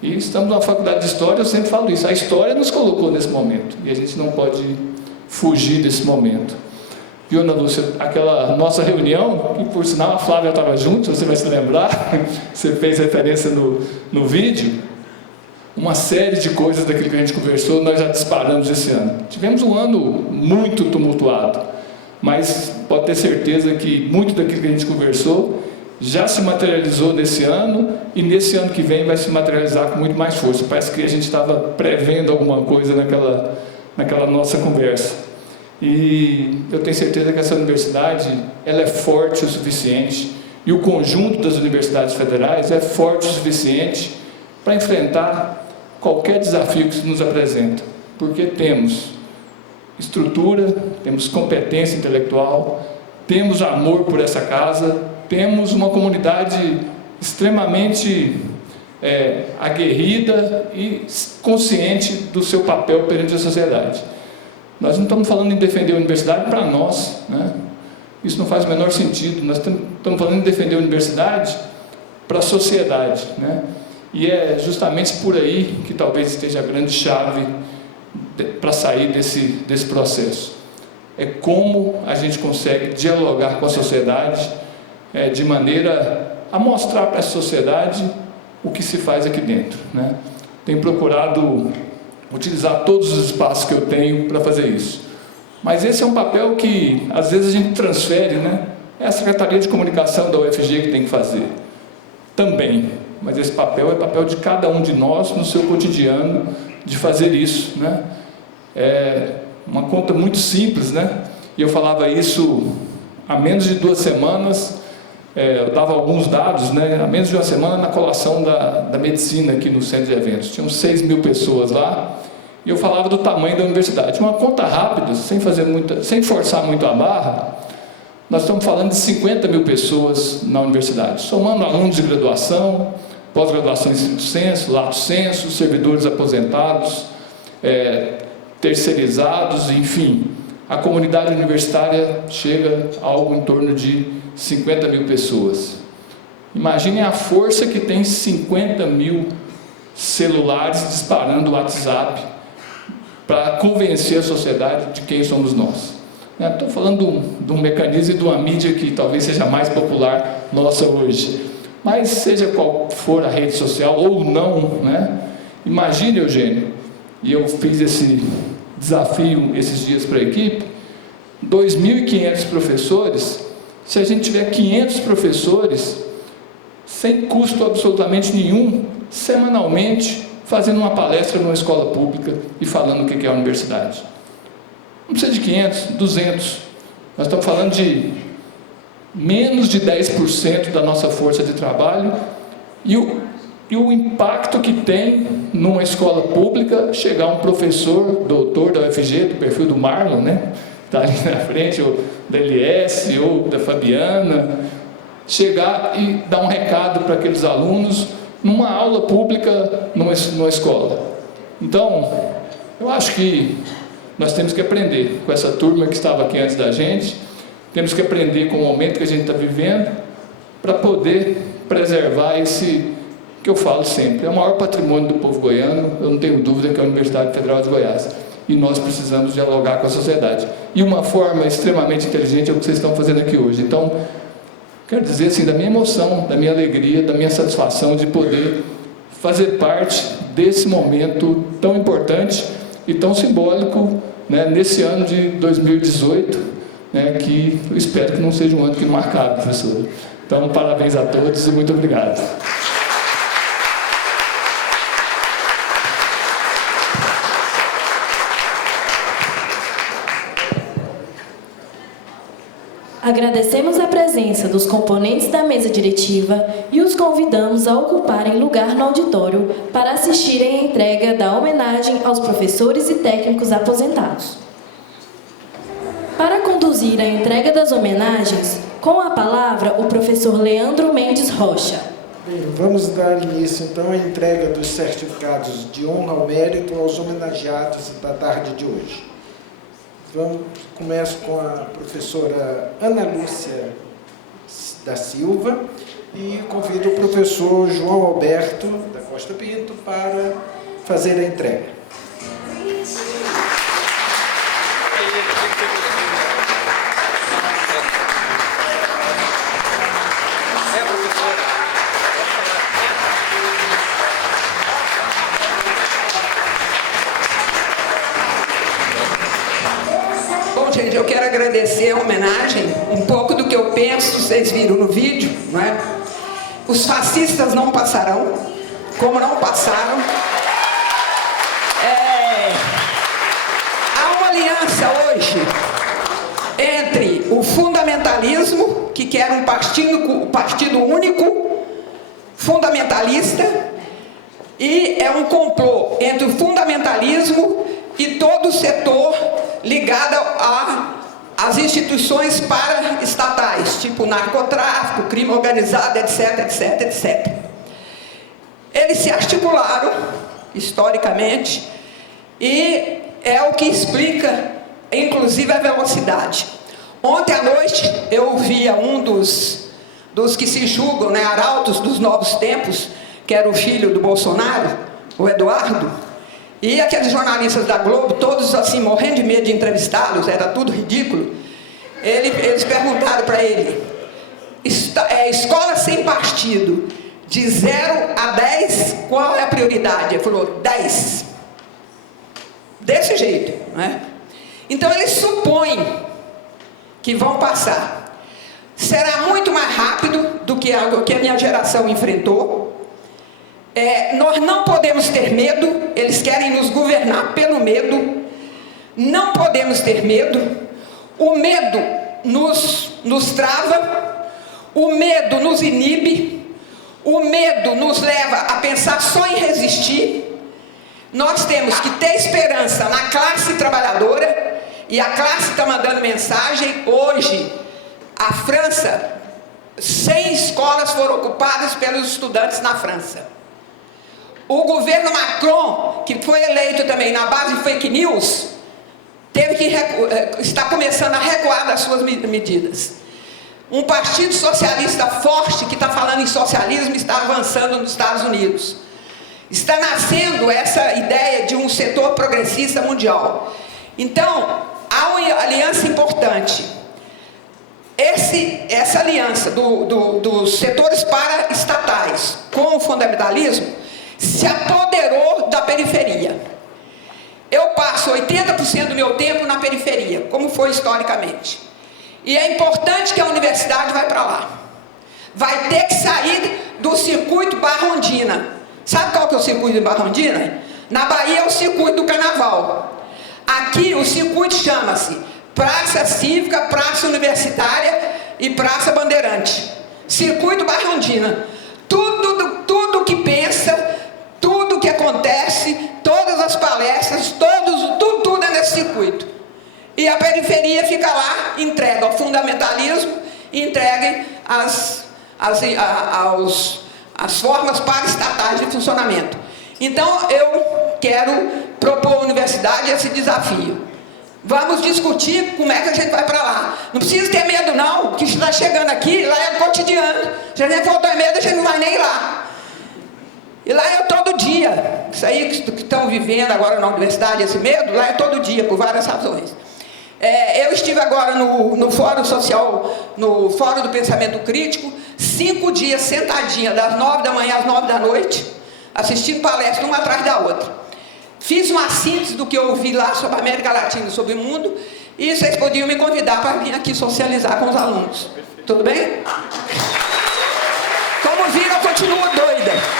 E estamos na faculdade de História, eu sempre falo isso, a história nos colocou nesse momento, e a gente não pode fugir desse momento. Viu, Ana Lúcia, aquela nossa reunião, que por sinal a Flávia estava junto, você vai se lembrar, você fez referência no vídeo, uma série de coisas daquilo que a gente conversou, nós já disparamos esse ano. Tivemos um ano muito tumultuado, mas pode ter certeza que muito daquilo que a gente conversou já se materializou nesse ano, e nesse ano que vem vai se materializar com muito mais força. Parece que a gente estava prevendo alguma coisa naquela nossa conversa. E eu tenho certeza que essa universidade, ela é forte o suficiente, e o conjunto das universidades federais é forte o suficiente para enfrentar qualquer desafio que se nos apresenta, porque temos estrutura, temos competência intelectual, temos amor por essa casa, temos uma comunidade extremamente aguerrida e consciente do seu papel perante a sociedade. Nós não estamos falando em defender a universidade para nós, né? Isso não faz o menor sentido. Nós estamos falando em defender a universidade para a sociedade, né? E é justamente por aí que talvez esteja a grande chave para sair desse processo. É como a gente consegue dialogar com a sociedade de maneira a mostrar para a sociedade o que se faz aqui dentro, né? Tenho procurado utilizar todos os espaços que eu tenho para fazer isso. Mas esse é um papel que às vezes a gente transfere, né? É a Secretaria de Comunicação da UFG que tem que fazer também, mas esse papel é papel de cada um de nós no seu cotidiano de fazer isso, né? É uma conta muito simples, né? E eu falava isso há menos de 2 semanas. Eu dava alguns dados, né? Há menos de 1 semana, na colação da medicina aqui no centro de eventos. Tinham 6 mil pessoas lá, e eu falava do tamanho da universidade. Uma conta rápida, sem forçar muito a barra, nós estamos falando de 50 mil pessoas na universidade, somando alunos de graduação, pós-graduação em estrito sensu, lato sensu, servidores aposentados, terceirizados, enfim. A comunidade universitária chega a algo em torno de 50 mil pessoas. Imaginem a força que tem 50 mil celulares disparando o WhatsApp para convencer a sociedade de quem somos nós. Estou falando de um mecanismo e de uma mídia que talvez seja mais popular nossa hoje. Mas seja qual for a rede social ou não, né? Imagine, Eugênio, e eu fiz esse desafio esses dias para a equipe, 2.500 professores. Se a gente tiver 500 professores, sem custo absolutamente nenhum, semanalmente, fazendo uma palestra numa escola pública e falando o que é a universidade. Não precisa de 500, 200. Nós estamos falando de menos de 10% da nossa força de trabalho, e o impacto que tem numa escola pública chegar um professor, doutor da UFG, do perfil do Marlon, né? Está ali na frente, ou da LS, ou da Fabiana, chegar e dar um recado para aqueles alunos numa aula pública, numa escola. Então, eu acho que nós temos que aprender com essa turma que estava aqui antes da gente, temos que aprender com o momento que a gente está vivendo, para poder preservar esse, que eu falo sempre, é o maior patrimônio do povo goiano, eu não tenho dúvida que é a Universidade Federal de Goiás. E nós precisamos dialogar com a sociedade. E uma forma extremamente inteligente é o que vocês estão fazendo aqui hoje. Então, quero dizer assim, da minha emoção, da minha alegria, da minha satisfação de poder fazer parte desse momento tão importante e tão simbólico, né, nesse ano de 2018, né, que eu espero que não seja um ano que não acabe, professora. Então, parabéns a todos e muito obrigado. Agradecemos a presença dos componentes da mesa diretiva e os convidamos a ocuparem lugar no auditório para assistirem à entrega da homenagem aos professores e técnicos aposentados. Para conduzir a entrega das homenagens, com a palavra o professor Leandro Mendes Rocha. Bem, vamos dar início então à entrega dos certificados de honra ao mérito aos homenageados da tarde de hoje. Começo com a professora Ana Lúcia da Silva e convido o professor João Alberto da Costa Pinto para fazer a entrega. Gente, eu quero agradecer a homenagem, um pouco do que eu penso, vocês viram no vídeo, não é? Os fascistas não passarão, como não passaram. Há uma aliança hoje entre o fundamentalismo, que quer um partido único, fundamentalista, e é um complô entre o fundamentalismo e todo o setor ligado às instituições paraestatais, tipo narcotráfico, crime organizado, etc, etc, etc. Eles se articularam, historicamente, e é o que explica, inclusive, a velocidade. Ontem à noite, eu ouvia um dos que se julgam, né, arautos dos novos tempos, que era o filho do Bolsonaro, o Eduardo, e aqueles jornalistas da Globo, todos assim, morrendo de medo de entrevistá-los, era tudo ridículo. Eles perguntaram para ele, escola sem partido, de 0 a 10, qual é a prioridade? Ele falou, 10. Desse jeito, né? Então eles supõem que vão passar. Será muito mais rápido do que algo que a minha geração enfrentou. Nós não podemos ter medo, eles querem nos governar pelo medo, não podemos ter medo, o medo nos trava, o medo nos inibe, o medo nos leva a pensar só em resistir. Nós temos que ter esperança na classe trabalhadora, e a classe está mandando mensagem. Hoje, a França, 100 escolas foram ocupadas pelos estudantes na França. O governo Macron, que foi eleito também na base de fake news, está começando a recuar das suas medidas. Um partido socialista forte, que está falando em socialismo, está avançando nos Estados Unidos. Está nascendo essa ideia de um setor progressista mundial. Então, há uma aliança importante. Essa aliança dos setores paraestatais com o fundamentalismo se apoderou da periferia. Eu passo 80% do meu tempo na periferia, como foi historicamente. E é importante que a universidade vá para lá. Vai ter que sair do circuito Barra-Ondina. Sabe qual que é o circuito de Barra-Ondina? Na Bahia é o circuito do Carnaval. Aqui o circuito chama-se Praça Cívica, Praça Universitária e Praça Bandeirante. Circuito Barra-Ondina. Tudo que pensa, tudo que acontece, todas as palestras, tudo é nesse circuito. E a periferia fica lá, entregue ao fundamentalismo, entregue às formas paraestatais de funcionamento. Então, eu quero propor à universidade esse desafio. Vamos discutir como é que a gente vai para lá. Não precisa ter medo não, que está chegando aqui, lá é cotidiano. Se a gente faltar medo, a gente não vai nem lá. E lá é todo dia. Isso aí que estão vivendo agora na universidade, esse medo, lá é todo dia, por várias razões. Eu estive agora no Fórum Social, no Fórum do Pensamento Crítico, 5 dias sentadinha, das 9 da manhã às 9 da noite, assistindo palestras uma atrás da outra. Fiz uma síntese do que eu ouvi lá sobre a América Latina e sobre o mundo, E vocês podiam me convidar para vir aqui socializar com os alunos. Tudo bem? Como viram, eu continuo doida.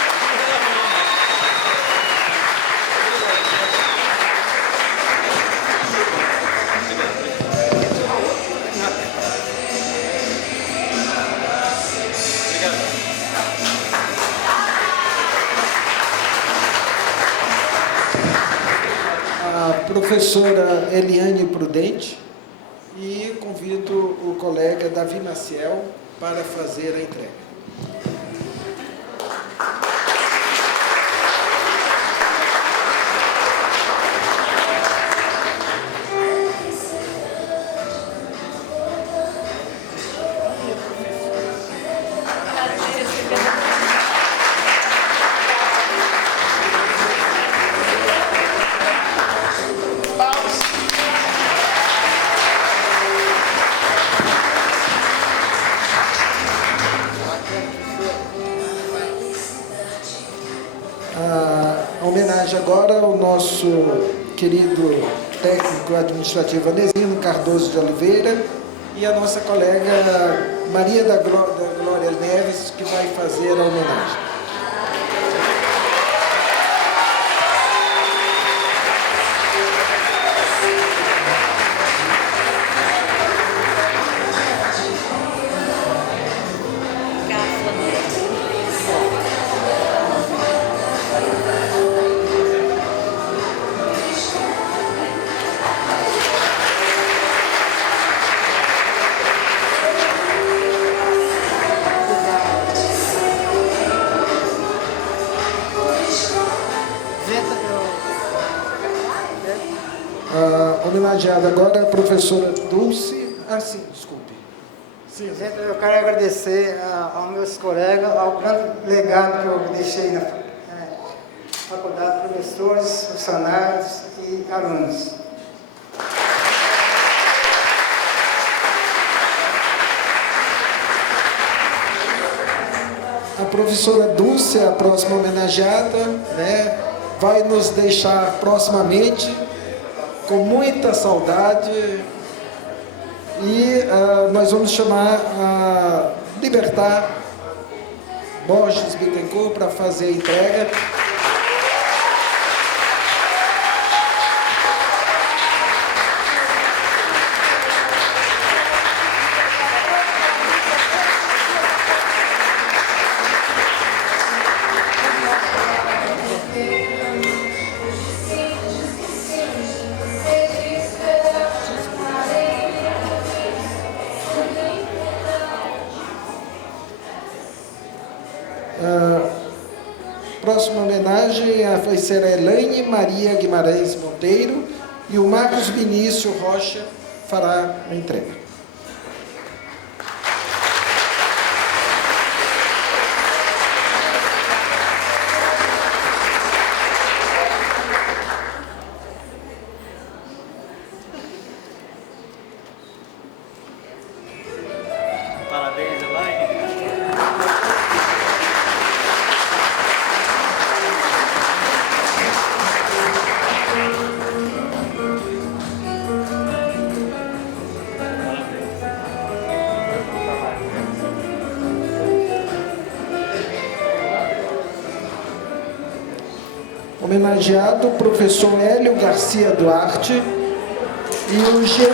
A professora Eliane Prudente e convido o colega Davi Maciel para fazer a entrega. Homenagem agora ao nosso querido técnico administrativo Anesino Cardoso de Oliveira e a nossa colega Maria da Glória Neves, que vai fazer a homenagem. Homenageada agora a professora Dulce. Sim, desculpe. Sim. Gente, eu quero agradecer aos meus colegas, ao grande legado que eu deixei na faculdade, professores, funcionários e alunos. A professora Dulce, a próxima homenageada, né, vai nos deixar proximamente, com muita saudade, e nós vamos chamar a Libertar Borges Bittencourt para fazer a entrega. Próxima homenagem vai ser a Elaine Maria Guimarães Monteiro e o Marcos Vinícius Rocha fará a entrega. Parabéns, Elaine. Homenageado o professor Hélio Garcia Duarte e o Eugênio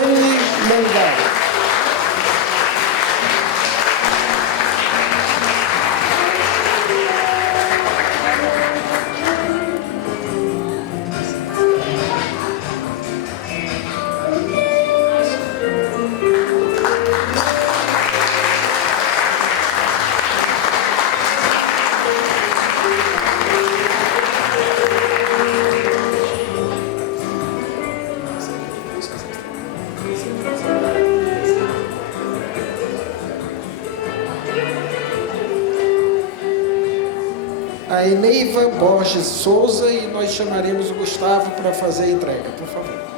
Mangá. A Eneiva Borges Souza, e nós chamaremos o Gustavo para fazer a entrega, por favor.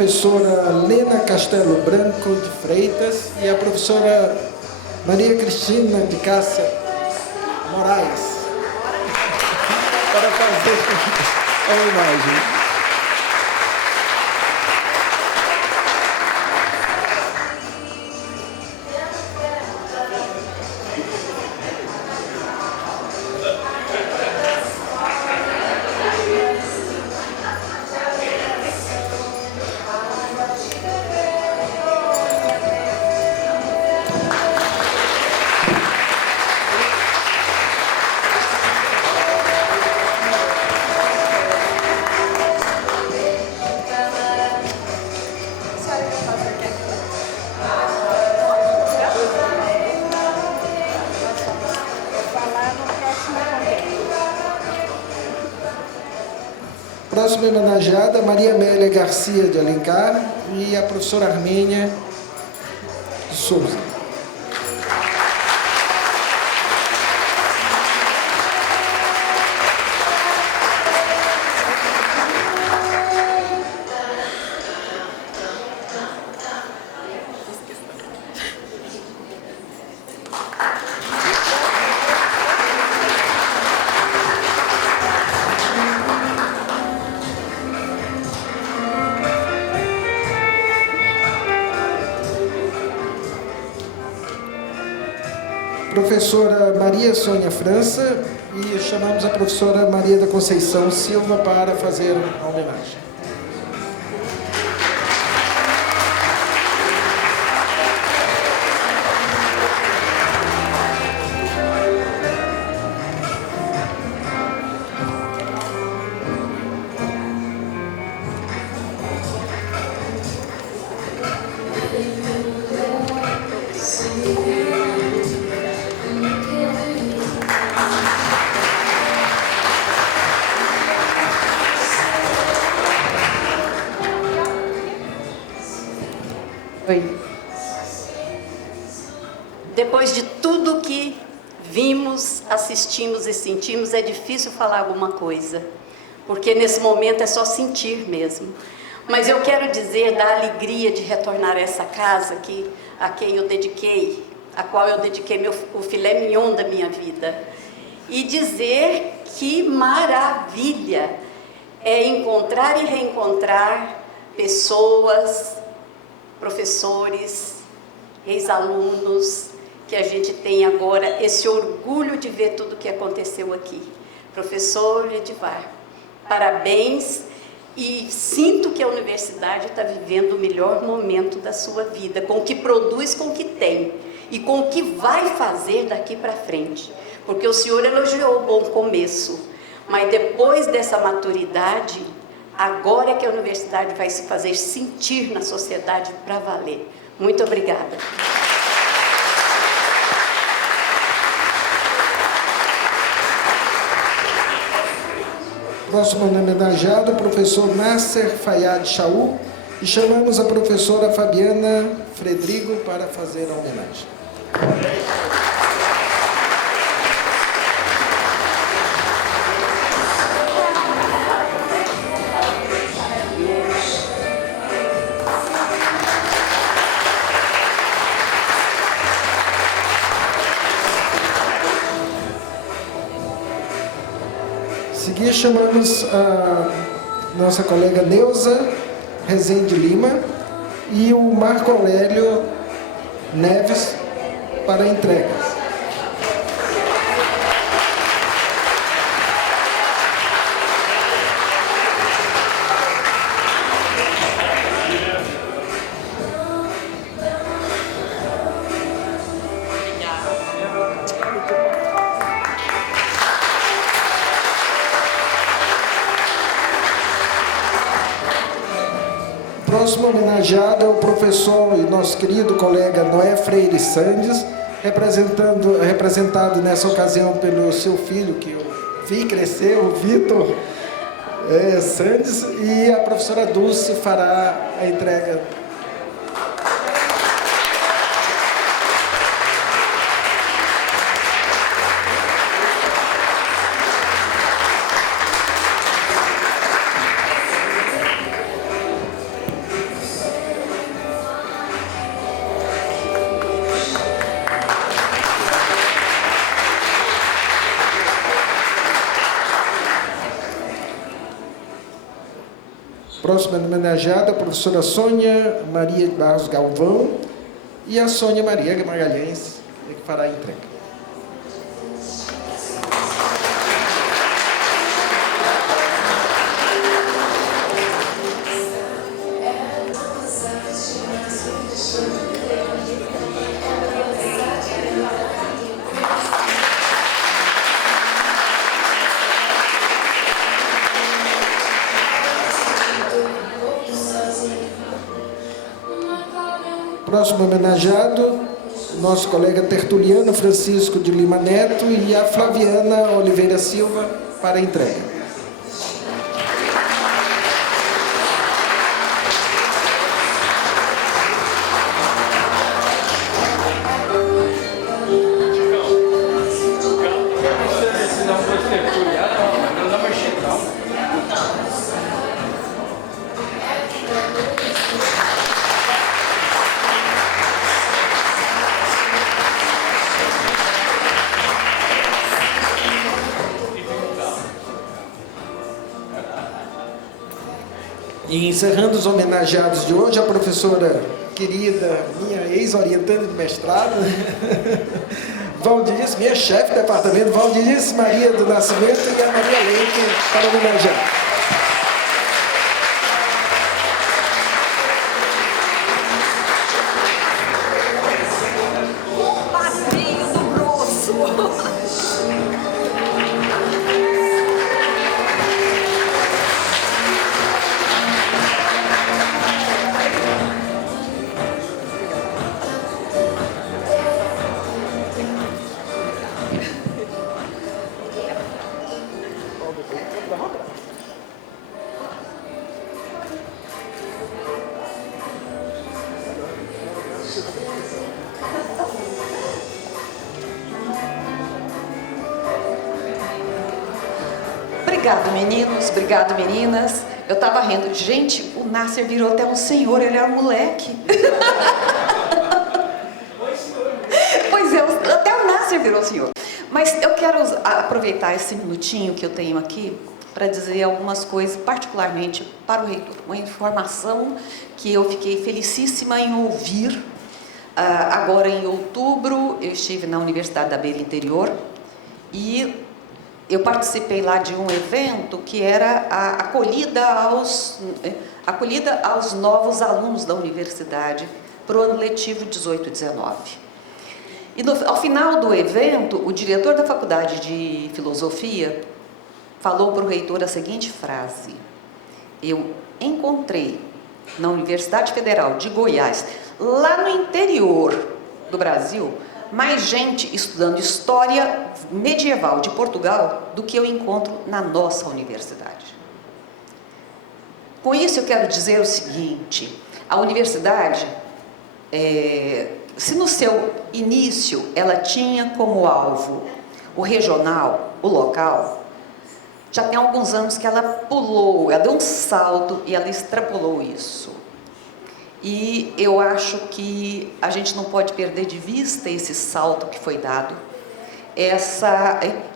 professora Lena Castelo Branco de Freitas e a professora Maria Cristina de Cássia Moraes para fazer a homenagem. Próxima homenageada, Maria Amélia Garcia de Alencar e a professora Armênia de Souza. Professora Maria Sônia França e chamamos a professora Maria da Conceição Silva para fazer a homenagem. Depois de tudo que vimos, assistimos e sentimos, é difícil falar alguma coisa, porque nesse momento é só sentir mesmo. Mas eu quero dizer da alegria de retornar a essa casa a qual eu dediquei o filé mignon da minha vida. E dizer que maravilha é encontrar e reencontrar pessoas, professores, ex-alunos, que a gente tem agora esse orgulho de ver tudo o que aconteceu aqui. Professor Edivar, parabéns, e sinto que a universidade está vivendo o melhor momento da sua vida, com o que produz, com o que tem, e com o que vai fazer daqui para frente. Porque o senhor elogiou o bom começo, mas depois dessa maturidade, agora é que a universidade vai se fazer sentir na sociedade para valer. Muito obrigada. Próximo homenageado, o professor Nasser Fayad Shaul, e chamamos a professora Fabiana Fredrigo para fazer a homenagem. Seguir, chamamos a nossa colega Neuza Rezende Lima e o Marco Aurélio Neves para a entrega. Próximo homenageado é o professor e nosso querido colega Noé Freire Sandes, representado nessa ocasião pelo seu filho, que eu vi crescer, o Vitor Sandes, e a professora Dulce fará a entrega. próxima homenageada, a professora Sônia Maria de Barros Galvão e a Sônia Maria Magalhães, que fará a entrega. Próximo homenageado, nosso colega Tertuliano Francisco de Lima Neto e a Flaviana Oliveira Silva para a entrega. E encerrando os homenageados de hoje, a professora querida, minha ex-orientanda de mestrado, Valdiris, minha chefe de departamento, Valdiris Maria do Nascimento e a Maria Leite para homenagear. Obrigado, meninos, obrigado, meninas. Eu tava rindo. Gente, o Nasser virou até um senhor, ele era um moleque. Pois é, até o Nasser virou senhor. Mas eu quero aproveitar esse minutinho que eu tenho aqui para dizer algumas coisas, particularmente para o reitor. Uma informação que eu fiquei felicíssima em ouvir. Agora, em outubro, eu estive na Universidade da Beira Interior e eu participei lá de um evento que era a acolhida aos novos alunos da universidade para o ano letivo 18/19. E ao final do evento, o diretor da Faculdade de Filosofia falou para o reitor a seguinte frase: eu encontrei na Universidade Federal de Goiás, lá no interior do Brasil, mais gente estudando história medieval de Portugal do que eu encontro na nossa universidade. Com isso eu quero dizer o seguinte: a universidade, se no seu início ela tinha como alvo o regional, o local, já tem alguns anos que ela pulou, ela deu um salto e ela extrapolou isso. E eu acho que a gente não pode perder de vista esse salto que foi dado,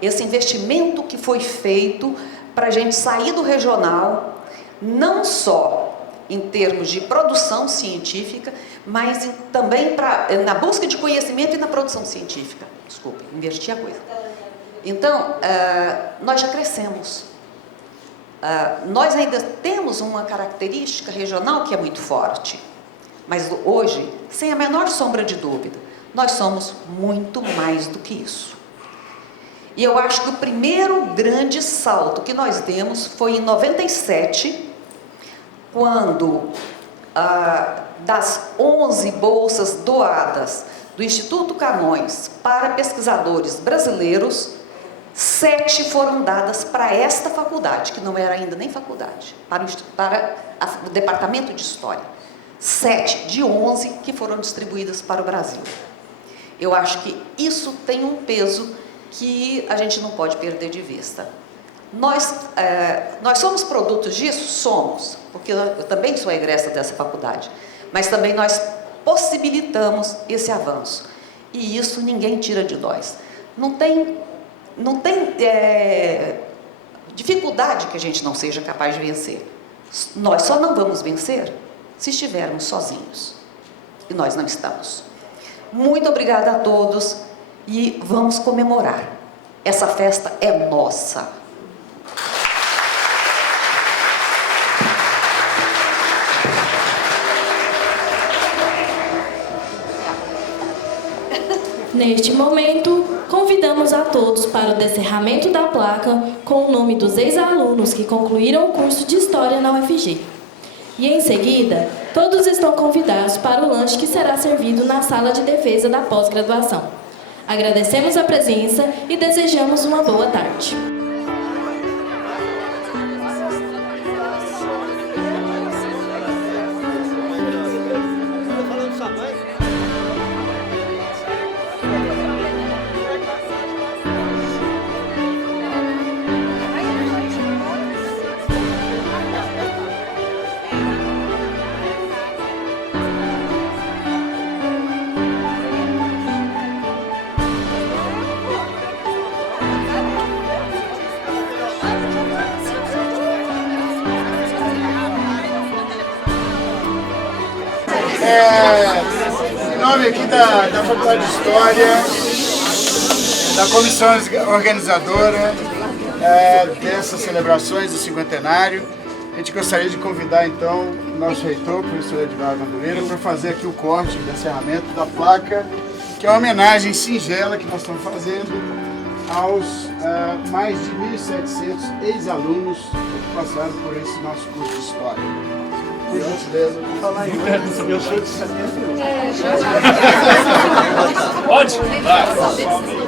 esse investimento que foi feito para a gente sair do regional, não só em termos de produção científica, mas também na busca de conhecimento e na produção científica. Desculpe, inverti a coisa. Então, nós já crescemos. Nós ainda temos uma característica regional que é muito forte. Mas hoje, sem a menor sombra de dúvida, nós somos muito mais do que isso. E eu acho que o primeiro grande salto que nós demos foi em 97, quando das 11 bolsas doadas do Instituto Camões para pesquisadores brasileiros, 7 foram dadas para esta faculdade, que não era ainda nem faculdade, para o Departamento de História. 7 de 11 que foram distribuídas para o Brasil. Eu acho que isso tem um peso que a gente não pode perder de vista. Nós somos produtos disso? Somos, porque eu também sou egressa dessa faculdade, mas também nós possibilitamos esse avanço. E isso ninguém tira de nós. Não tem dificuldade que a gente não seja capaz de vencer. Nós só não vamos vencer se estivermos sozinhos. E nós não estamos. Muito obrigada a todos e vamos comemorar. Essa festa é nossa. Neste momento, convidamos a todos para o descerramento da placa com o nome dos ex-alunos que concluíram o curso de História na UFG. E em seguida, todos estão convidados para o lanche que será servido na sala de defesa da pós-graduação. Agradecemos a presença e desejamos uma boa tarde. Em nome aqui da Faculdade de História, da comissão organizadora dessas celebrações do cinquentenário, a gente gostaria de convidar então o nosso reitor, o professor Edivaldo Madureira, para fazer aqui o corte do encerramento da placa, que é uma homenagem singela que nós estamos fazendo aos mais de 1.700 ex-alunos que passaram por esse nosso curso de História. Por gentileza, vou falar aí. Eu sou de 71. Pode? Vai.